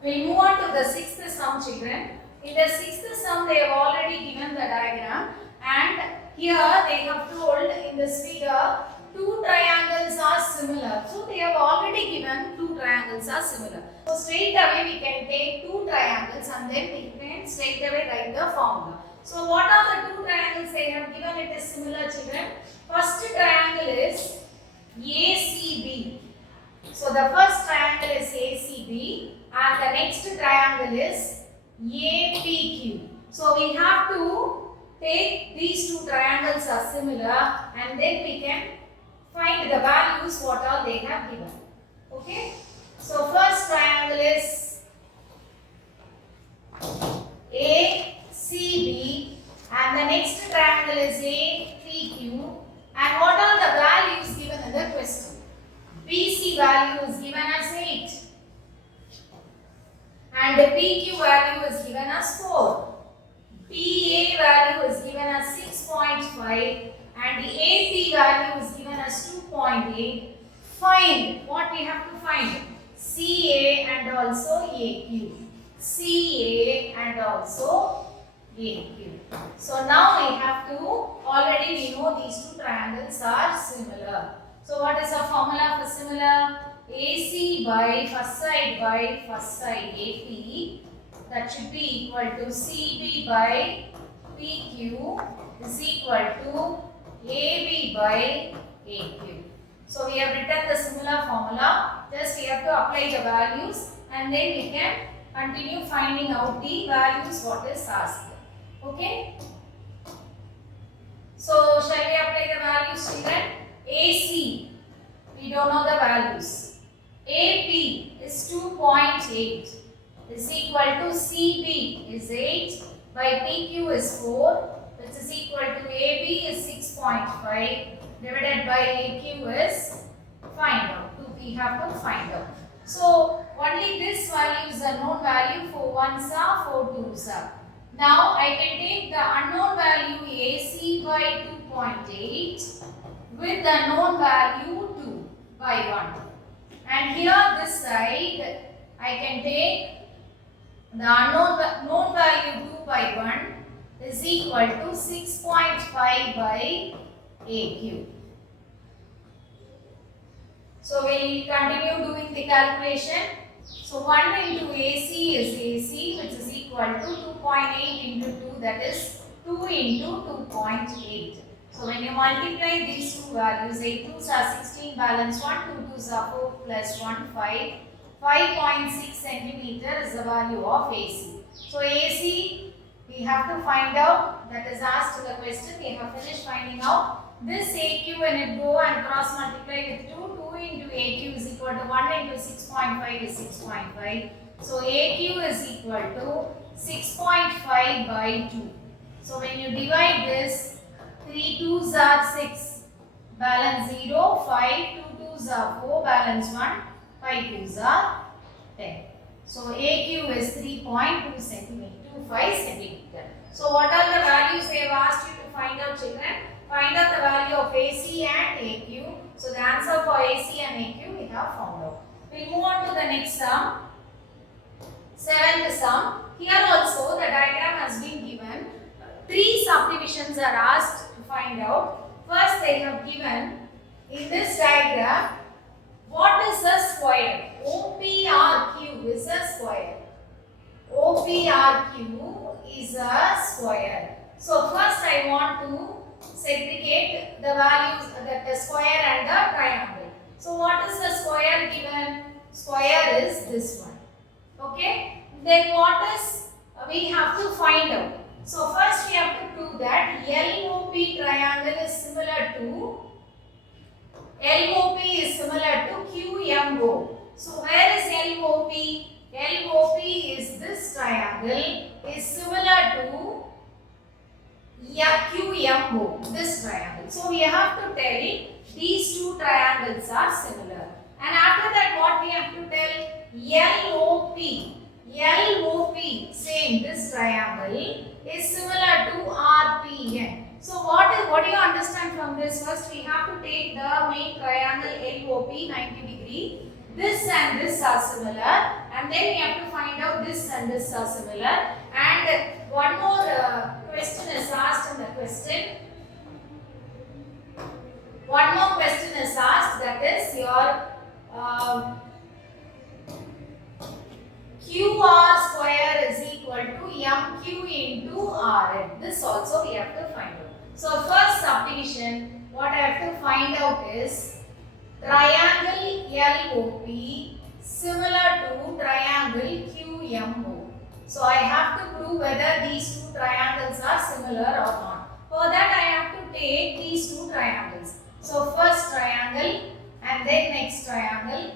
We move on to the sixth sum children. In the sixth sum they have already given the diagram, and here they have told in this figure two triangles are similar. So they have already given two triangles are similar. So straight away we can take two triangles and then we can straight away write the formula. So what are the two triangles they have given? It is similar children. First triangle is ACB. So the first triangle is ACB and the next triangle is APQ. So we have to take these two triangles are similar and then we can find the values what all they have given. Okay. So first triangle is ACB and the next triangle is APQ. And what are the values given in the question? BC value is given as 8 and the PQ value is given as 4. PA value is given as 6.5 and the AP value is given as 2.8. Find what we have to find: CA and also AQ. CA and also AQ. So now we have to, already we know these two triangles are similar. So what is the formula for similar? AC by first side AP, that should be equal to CB by PQ is equal to AB by AQ. So we have written the similar formula, just we have to apply the values and then we can continue finding out the values what is asked. Okay. So shall we apply the values children? AC, we don't know the values. AP is 2.8 is equal to CB is 8 by PQ is 4, which is equal to AB is 6.5 divided by AQ is find out. We have to find out. So only this value is a known value for 1s are, for 2s are. Now I can take the unknown value AC by 2.8 with the known value 2 by 1. And here this side I can take the known value 2 by 1 is equal to 6.5 by AQ. So we will continue doing the calculation. So 1 into AC is AC, which is equal to 2.8 into 2, that is 2 into 2.8. So when you multiply these two values, 8 2s are 16, balance 1, 2 2s are 4 plus 1, 5. 5.6 centimeter is the value of AC. So AC, we have to find out, that is asked in the question, we have finished finding out. This AQ, when it go and cross multiply with 2, 2 into AQ is equal to 1 into 6.5 is 6.5. So AQ is equal to 6.5 by 2. So when you divide this, 3 2s are 6, balance 0, 5, 2 2s are 4, balance 1, 5 2s are 10. So AQ is 3.2 centimeter, 25 centimeter. So what are the values they have asked you to find out, children? Find out the value of AC and AQ. So the answer for AC and AQ we have found out. We move on to the next sum. Seventh sum. Here also the diagram has been given. 3 subdivisions are asked to find out. First they have given in this diagram what is a square. OPRQ is a square. OPRQ is a square. So first I want to segregate the values, the square and the triangle. So what is the square given? Square is this one. Okay. Then what is we have to find out. So first we have to prove that LOP triangle is similar to QMO. So where is LOP? LOP is this triangle is similar to QMO, this triangle. So we have to tell these two triangles are similar. And after that what we have to tell? LOP, same, this triangle is similar to RPN. So what do you understand from this? First we have to take the main triangle LOP 90 degree. This and this are similar, and then we have to find out this and this are similar. And one more question is asked in the question. One more question is asked, that is your QR square is equal to MQ into RN. This also we have to find out. So first subdivision, what I have to find out is triangle LOP similar to triangle QMO. So I have to prove whether these two triangles are similar or not. For that I have to take these two triangles. So first triangle and then next triangle.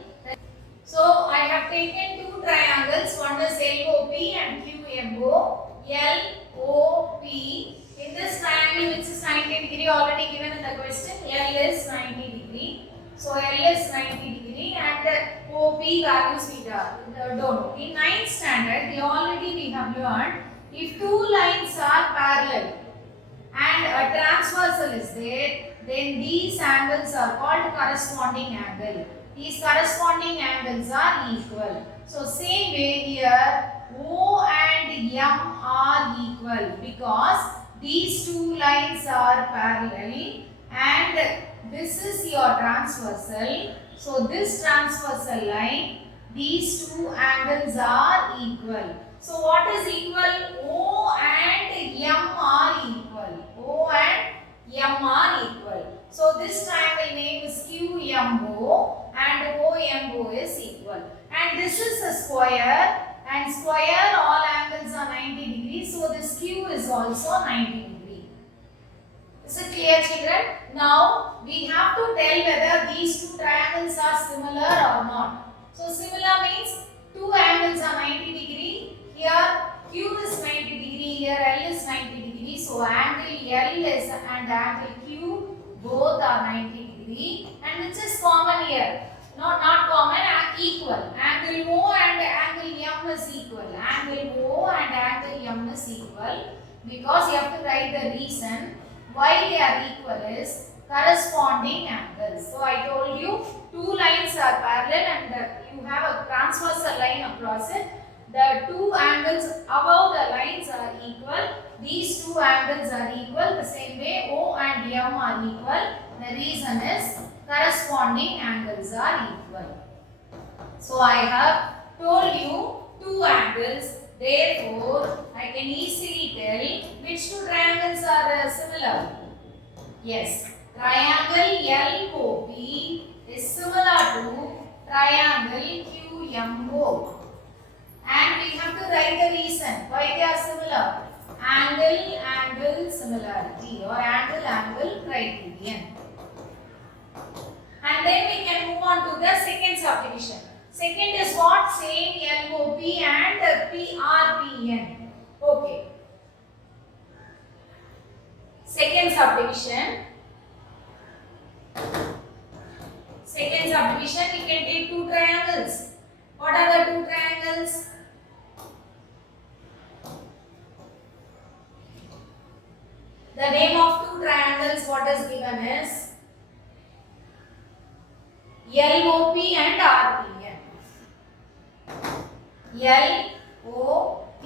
So I have taken two triangles. One is LOP and QMO. LOP. In this triangle which is 90 degree already given in the question. L is 90 degree. So L is 90 degree and OP values we don't know. In 9th standard, we have learned if two lines are parallel and a transversal is there, then these angles are called corresponding angle. These corresponding angles are equal. So same way here, O and M are equal because these two lines are parallel and this is your transversal. So this transversal line, these two angles are equal. So what is equal? O and M are equal. O and M are equal. So this triangle name is QMO and OMO is equal. And this is a square, and square all angles are 90 degrees. So this Q is also 90 degree. Is it clear, children? Now we have to tell whether these two triangles are similar or not. So similar means two angles are 90 degree. Here Q is 90 degree, here L is 90 degree. So angle L is and angle Q both are 90 degree. And which is common here? not common, equal. Angle O and angle M is equal. Angle O and angle M is equal because you have to write the reason why they are equal is corresponding angles. So I told you two lines are parallel and you have a transversal line across it. The two angles above the lines are equal. These two angles are equal. The same way O and M are equal. The reason is corresponding angles are equal. So I have told you two angles. Therefore, I can easily tell which two triangles are similar. Yes, triangle LOP is similar to triangle QMO. And we have to write the reason why they are similar. Angle similarity or angle criterion. And then we can move on to the second subdivision. Second is what? Same LOP and PRPN. Okay. Second subdivision. Second subdivision, we can take two triangles. What are the two triangles? The name of two triangles, what is given is LOP and RPN. LOP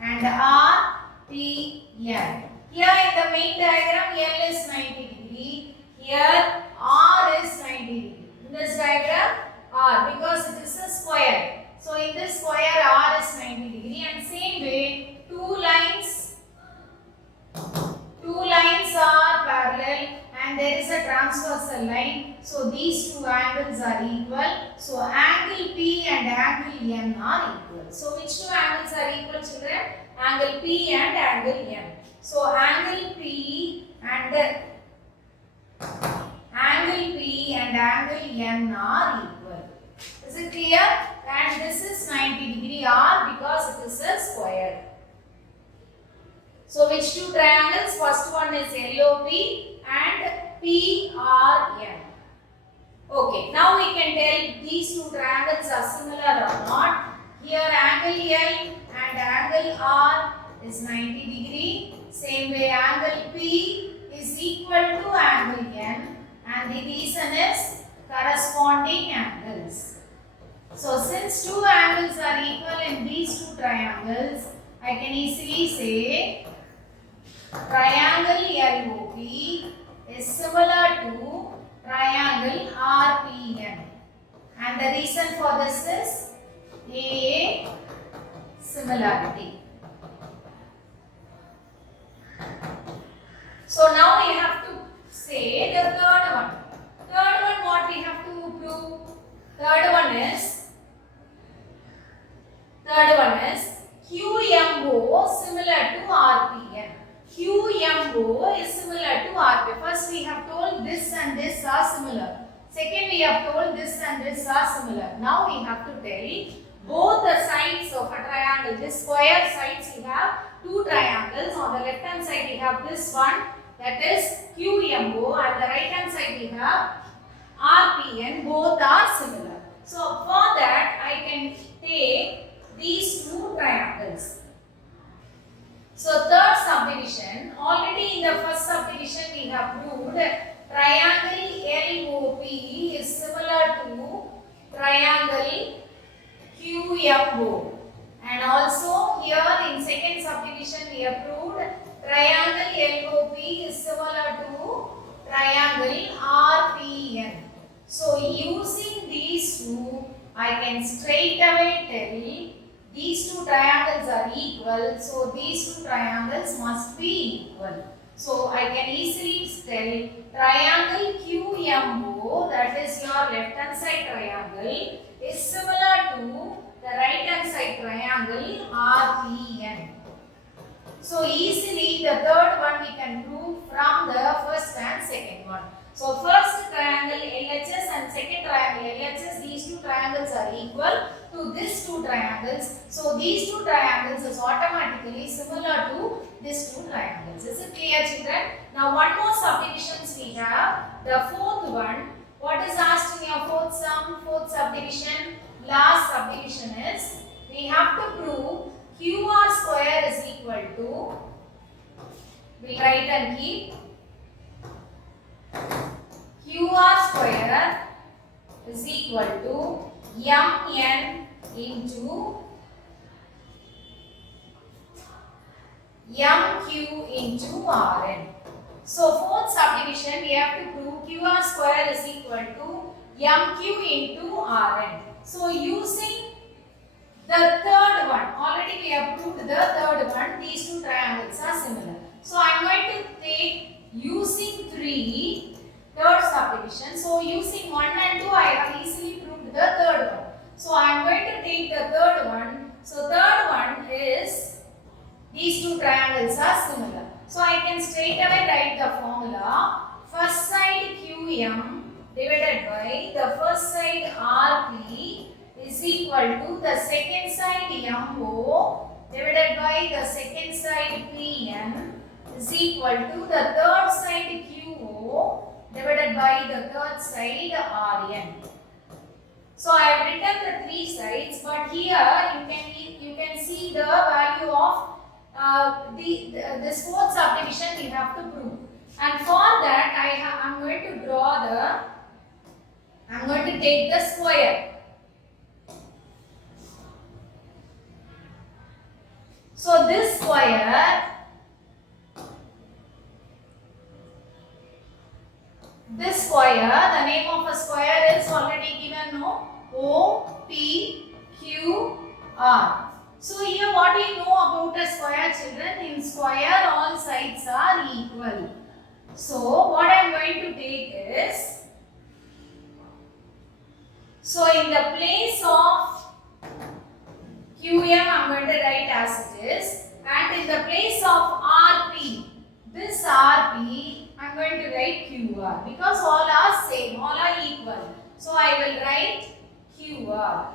and RPN. Here in the main diagram, L is 90 degree. Here R is 90 degree. In this diagram, R because it is a square. So in this square, R is 90 degree, and same way, two lines are parallel and there is a transversal line. So these two angles are equal. So angle P and angle N are equal. So which two angles are equal, children? Angle P and angle N. So angle P and angle N are equal. Is it clear? And this is 90 degree R because it is a square. So which two triangles? First one is LOP and PRN. Okay, now we can tell these two triangles are similar or not. Here angle L and angle R is 90 degree. Same way angle P is equal to angle N, and the reason is corresponding angles. So since two angles are equal in these two triangles, I can easily say triangle LOP is similar to triangle RPN, and the reason for this is A similarity. So now we have to say the third one. Third one, what we have to prove? Third one is QMO similar to RPN. QMO is similar to RPN. First we have told this and this are similar. Second we have told this and this are similar. Now we have to tell both the sides of a triangle. This square sides we have two triangles. On the left hand side we have this one, that is QMO, and the right hand side we have RPN. Both are similar. So for that I can take these two triangles. So third subdivision, already in the first subdivision we have proved triangle LOP is similar to triangle QMO, and also here in second subdivision we have proved triangle LOP is similar to triangle RPN. So using these two, I can straight away tell these two triangles are equal, so these two triangles must be equal. So I can easily tell triangle QMO, that is your left hand side triangle, is similar to the right hand side triangle RPN. So easily the third one we can prove from the first and second one. So first triangle LHS and second triangle LHS, these two triangles are equal to these two triangles. So these two triangles is automatically similar to these two triangles. Is it clear, children? Now one more subdivisions we have. The fourth one, What is asked in your fourth sum, fourth subdivision? Last subdivision is we have to prove QR square is equal to, we'll write and keep, QR square is equal to mn into mq into rn. So fourth subdivision we have to prove QR square is equal to mq into rn. So using the third one, already we have proved the third one, these two triangles are similar. So I am going to take using 3, third subdivision. So using 1 and 2 I have easily proved the third one. So I am going to take the third one. So third one is, these two triangles are similar. So I can straight away write the formula. First side QM divided by the first side RP is equal to the second side MO divided by the second side PN is equal to the third side QO divided by the third side RN. So I have written the three sides, but here you can see the value of this fourth subdivision we have to prove. And for that I'm going to take the square. So this square, the name of a square is already given, no? O, P, Q, R. So here what do you know about a square, children? In square all sides are equal. So what I am going to take is, so in the place of QM I am going to write as it is, and in the place of RP, this RP I am going to write QR because all are same, all are equal. So I will write QR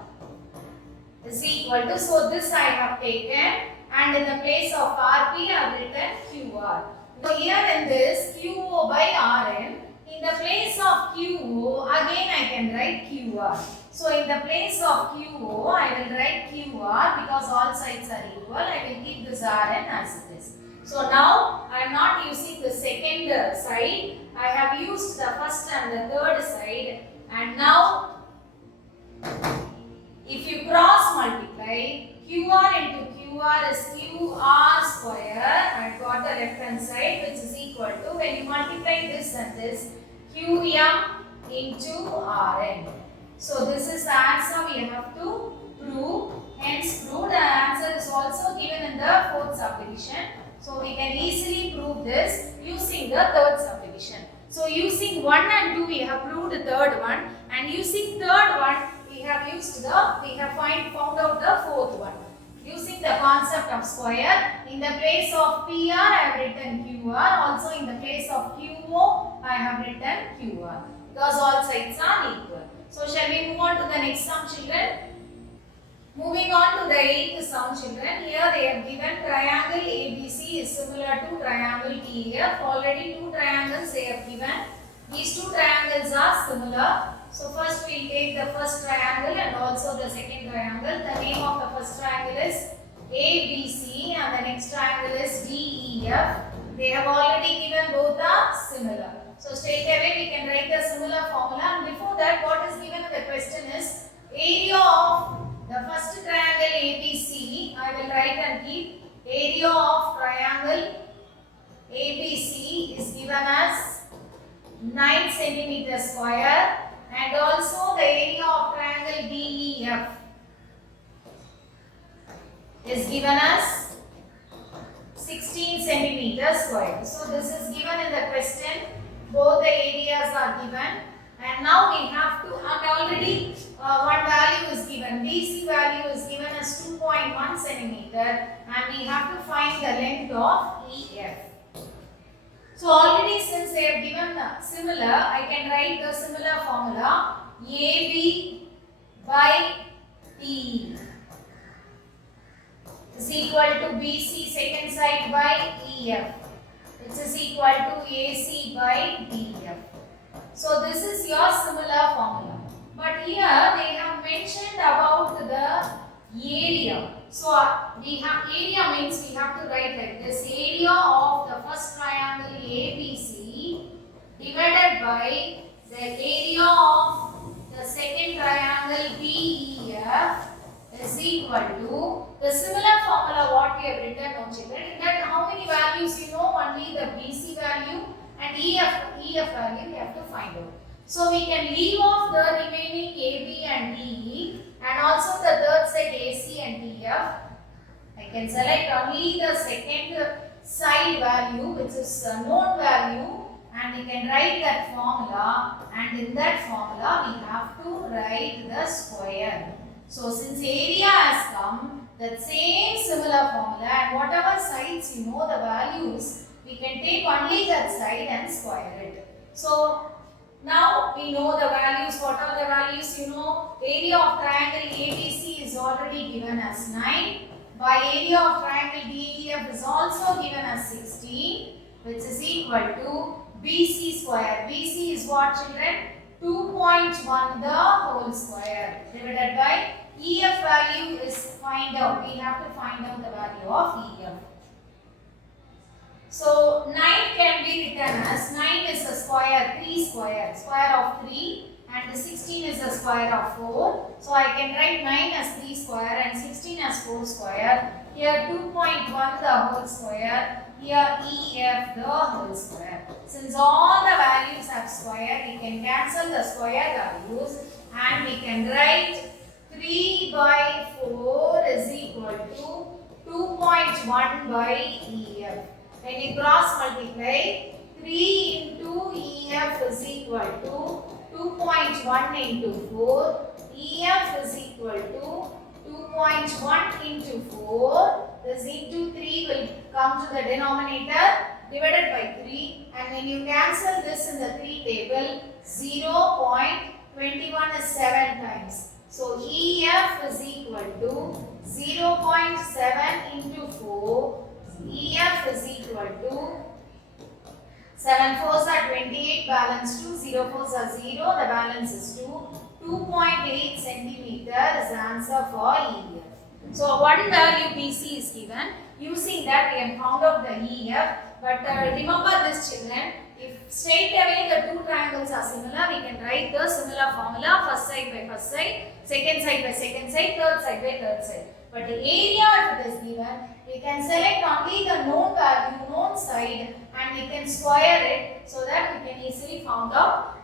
is equal to, so this I have taken, and in the place of RP I have written QR. So here in this QO by RN, in the place of QO again I can write QR. So in the place of QO I will write QR because all sides are equal. I will keep this RN as it is. So now I am not using the second side. I have used the first and the third side, and now if you cross multiply, QR into QR is QR square. I have got the left hand side which is equal to, when you multiply this and this, QM into RN. So this is the answer we have to prove. Hence proved. The answer is also given in the fourth subdivision. So we can easily prove this using the third subdivision. So using 1 and 2 we have proved the third one, and using third one we have found out the fourth one. Using the concept of square, in the place of PR I have written QR, also in the place of QO I have written QR because all sides are equal. So shall we move on to the next sum, children? Moving on to the 8th sum, children. Here they have given triangle ABC is similar to triangle TEF. Already two triangles they have given. These two triangles are similar. So first we will take the first triangle and also the second triangle. The name of the first triangle is ABC and the next triangle is DEF. They have already given both are similar. So straight away we can write the similar formula, and before that what is given in the question is area of the first triangle ABC. I will write and keep area of triangle ABC is given as 9 cm square, and also the area of triangle DEF is given as 16 cm square. So this is given in the question. Both the areas are given, and now we have to, and already one value is given. DC value is given as 2.1 cm, and we have to find the length of EF. So already since they have given similar, I can write the similar formula AB by TE is equal to BC second side by EF, which is equal to AC by DF. So this is your similar formula. But here they have mentioned about the area. So we have area means we have to write like this: area of the first triangle ABC divided by the area of the second triangle BEF is equal to the similar formula what we have written now children. In that how many values you know? Only the BC value and EF value we have to find out. So we can leave off the remaining AB and DE and also the third side AC and DF. I can select only the second side value which is a known value and we can write that formula, and in that formula we have to write the square. So since area has come, that same similar formula, and whatever sides you know the values, we can take only that side and square it. So now we know the values. What are the values you know? Area of triangle ABC is already given as 9. By area of triangle DEF is also given as 16, which is equal to BC square. BC is what children? 2.1 the whole square divided by EF value is find out. We have to find out the value of EF. So 9 can be written as 9 is a square, 3 square of 3, and 16 is a square of 4. So I can write 9 as 3 square and 16 as 4 square. Here 2.1 the whole square. Here EF the whole square. Since all the values have square, we can cancel the square values and we can write 3 by 4 is equal to 2.1 by EF. When you cross multiply, 3 into EF is equal to 2.1 into 4. EF is equal to 2.1 into 4. This into 3 will come to the denominator divided by 3. And when you cancel this in the 3 table, 0.21 is 7 times. So EF is equal to 0.7 into 4. EF is equal to 7 4s are 28, balance 2, 0 4s are 0, the balance is 2. 2.8 centimeter is the answer for EF. So one value BC is given. Using that we have found out the EF. But remember this children, if straight away the two triangles are similar, we can write the similar formula: first side by first side, second side by second side, third side by third side. But the area if it is given, we can select only the known value, known side, and we can square it so that we can easily find out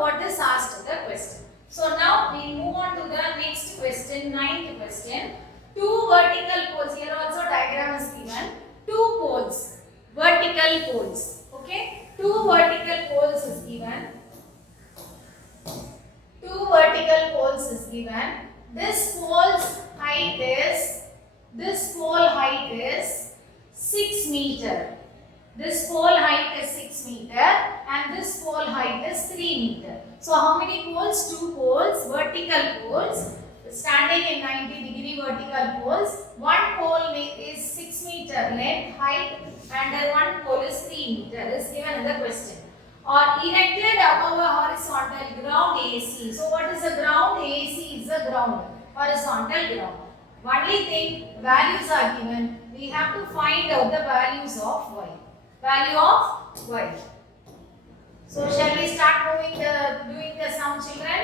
what is asked in the question. So now we move on to the next question, ninth question. Two vertical poles. Here also diagram is given. Two poles, vertical poles. Okay, two vertical poles is given. Two vertical poles is given. This pole's height is, this pole height is 6 meter. This pole height is 6 meter and this pole height is 3 meter. So how many poles? Two poles, vertical poles, standing in 90-degree vertical poles. One pole is 6 meter length, height, and one pole is 3 meter is given in the question. Or erected above a horizontal ground AC. So what is the ground? AC is the ground, horizontal ground. Only thing, values are given. We have to find out the values of y. Value of y. So shall we start doing the sum, children?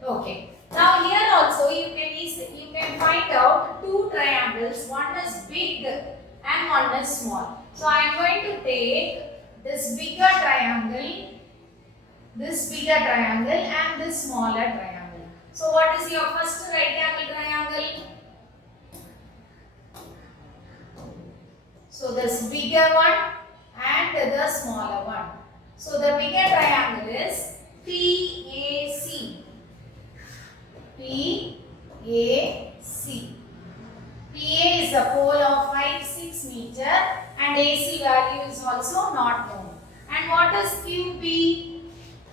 Okay. Now here also you can find out two triangles. One is big and one is small. So I am going to take this bigger triangle, and this smaller triangle. So what is your first right angle triangle? So this bigger one and the smaller one. So the bigger triangle is PAC. PAC. PA is the pole of height 6 meter and AC value is also not known. And what is QP?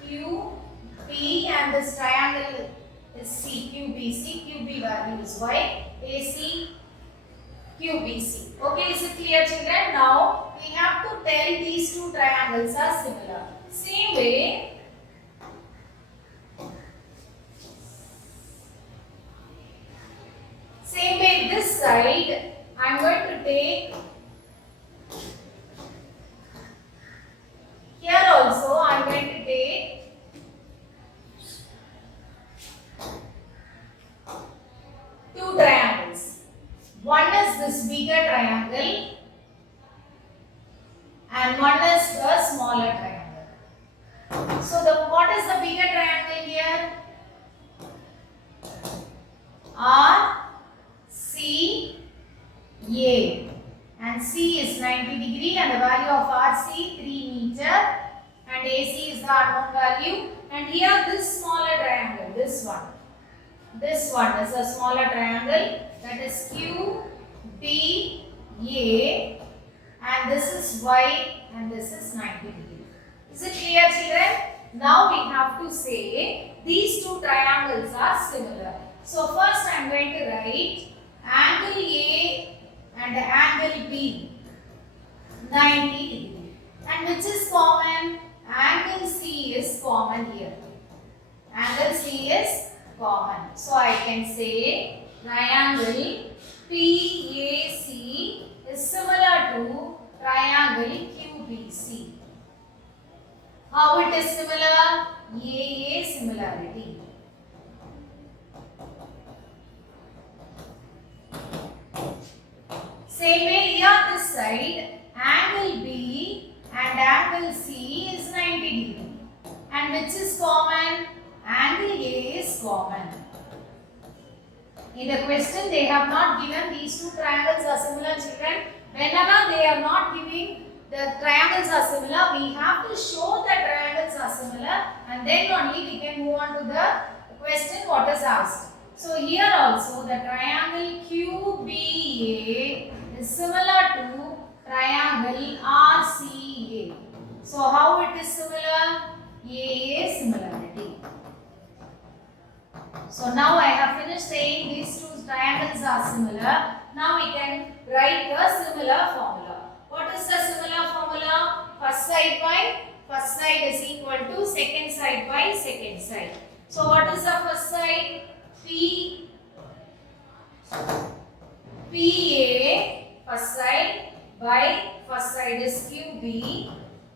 QP and this triangle is C. QBC. QB value is Y. AC QBC. Okay, is it clear, children? Now we have to tell these two triangles are similar. Same way, this side I am going to take. Here also I am going to take two triangles. One is this bigger triangle and one is the smaller triangle. So what is the bigger triangle here? R, C, A. And C is 90 degree and the value of RC 3 meter and AC is the unknown value. And here this smaller triangle, this one is a smaller triangle, that is Q, D, A, and this is Y and this is 90 degree. Is it clear, children? Now we have to say these two triangles are similar. So first I am going to write angle A and angle B 90 degree. And which is common? Angle C is common here. Angle C is common. So I can say triangle PAC is similar to triangle QBC. How it is similar? AA similarity. Same way here this side, angle B and angle C is 90 degree. And which is common? Angle A is common. In the question they have not given these two triangles are similar, children. Whenever they are not giving the triangles are similar, we have to show that triangles are similar and then only we can move on to the question what is asked. So here also the triangle QBA is similar to triangle RCA. So how it is similar? AA similarity. So now I have finished saying these two triangles are similar. Now we can write the similar formula. What is the similar formula? First side is equal to second side by second side. So what is the first side? PA first side by first side is QB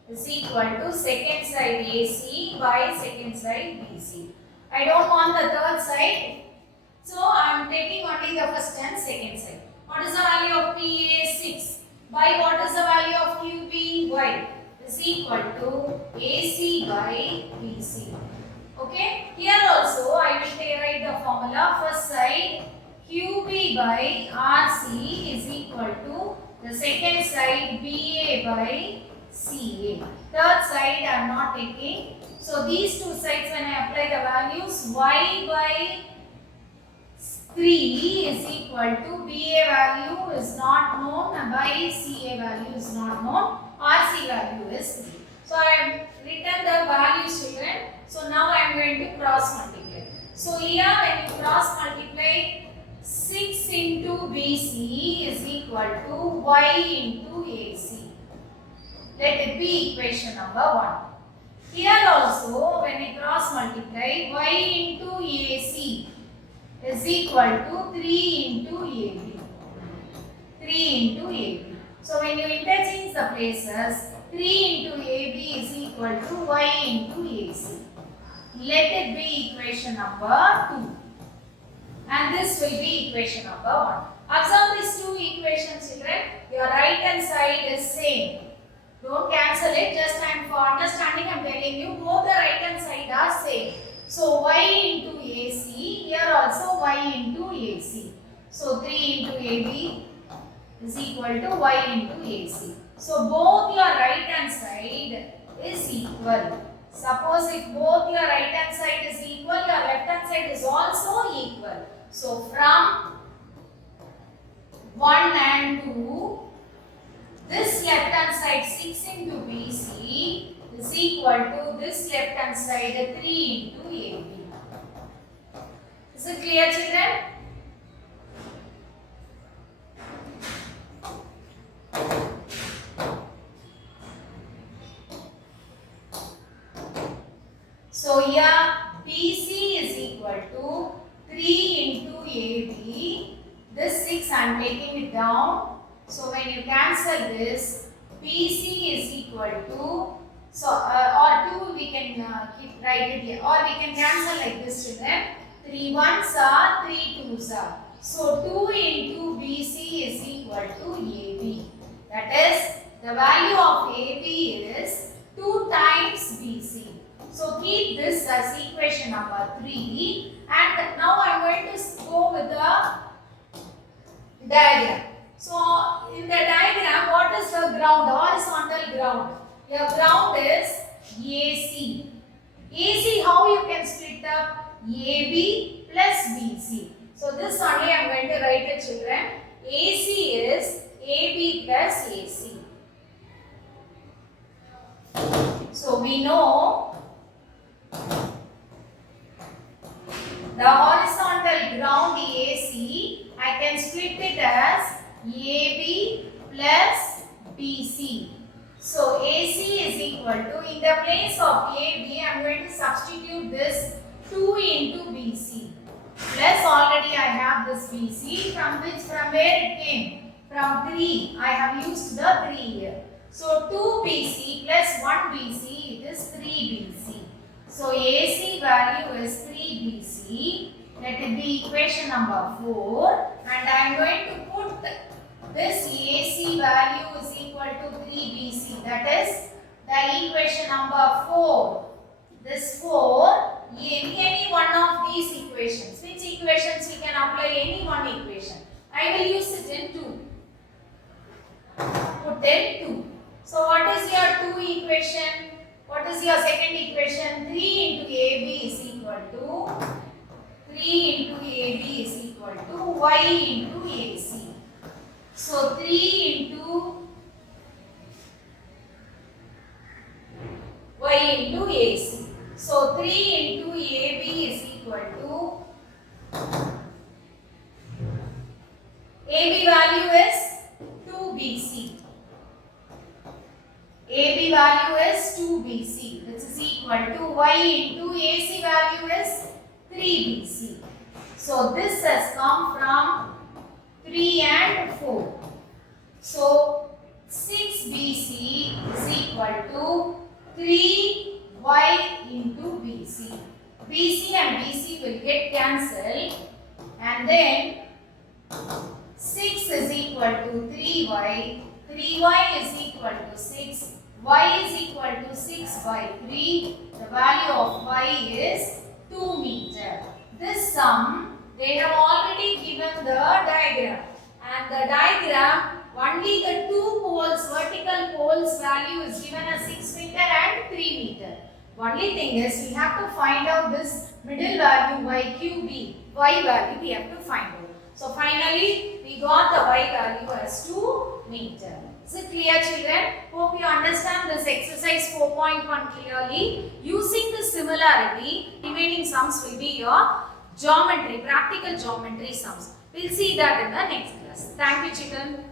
is equal to second side AC by second side BC. I don't want the third side, so I am taking only the first and second side. What is the value of PA? 6 by what is the value of QB? Y is equal to AC by BC. Okay, here also I will write the formula. First side QB by RC is equal to the second side BA by CA. Third side I am not taking. So these two sides when I apply the values, Y by 3 is equal to BA value is not known by CA value is not known, RC value is 3. So I have written the values, children. So now I am going to cross multiply. So here when you cross multiply, 6 into BC is equal to Y into AC. Let it be equation number 1. Here also when we cross multiply, Y into AC is equal to 3 into AB. 3 into AB. So when you interchange the places, 3 into AB is equal to Y into AC. Let it be equation number 2. And this will be equation number 1. Observe these two equations, children. Your right hand side is same. Don't cancel it. Just for understanding, I am telling you both the right hand side are same. So Y into AC. Here also Y into AC. So 3 into AB is equal to Y into AC. So both your right hand side is equal. Suppose if both your right hand side is equal, your left hand side is also equal. So from 1 and 2, this left hand side 6 into BC is equal to this left hand side 3 into AB. Is it clear, children? So here BC is equal to 3 into AB. This 6 I am taking it down. So when you cancel this, BC is equal to, so or 2 we can keep write it here, or we can cancel like this children. 3 ones are 3 twos are. So 2 into BC is equal to AB. That is, the value of AB is 2 times BC. So keep this as equation number 3, and now I am going to go with the diagram. So in the diagram, what is the ground? Horizontal ground. Your ground is AC. AC, how you can split up? AB plus BC. So this only I am going to write it children. AC is AB plus AC. So we know the horizontal ground AC, I can split it as AB plus BC. So AC is equal to, in the place of AB, I am going to substitute this 2 into BC. Plus already I have this BC, from where it came? From 3. I have used the 3 here. So 2 BC plus 1 BC, it is 3 BC. So AC value is 3 BC. Let it be equation number 4. And I am going to put this AC value is equal to 3 BC. That is the equation number 4. This 4, any one of these equations. Which equations we can apply? Any one equation. I will use it in 2. Put in 2. So what is your 2 equation? What is your second equation? 3 into AB is equal to 3 into AB is equal to Y into AC. So 3 into Y into AC. So 3 into AB is equal to, AB value is 2 BC. AB value is 2 BC. This is equal to Y into AC value is 3 BC. So this has come from 3 and 4. So 6 BC is equal to 3Y into BC. BC and BC will get cancelled, and then 6 is equal to 3Y. 3Y is equal to 6. Y is equal to 6 by 3. The value of Y is 2 meter. This sum, they have already given the diagram. And the diagram, only the two poles, vertical poles value is given as 6 meter and 3 meter. Only thing is, we have to find out this middle value YQB. Y value we have to find out. So finally, we got the Y value as 2 meter. Is it clear, children? Hope you understand this exercise 4.1 clearly. Using the similarity, remaining sums will be your geometry, practical geometry sums. We'll see that in the next class. Thank you, children.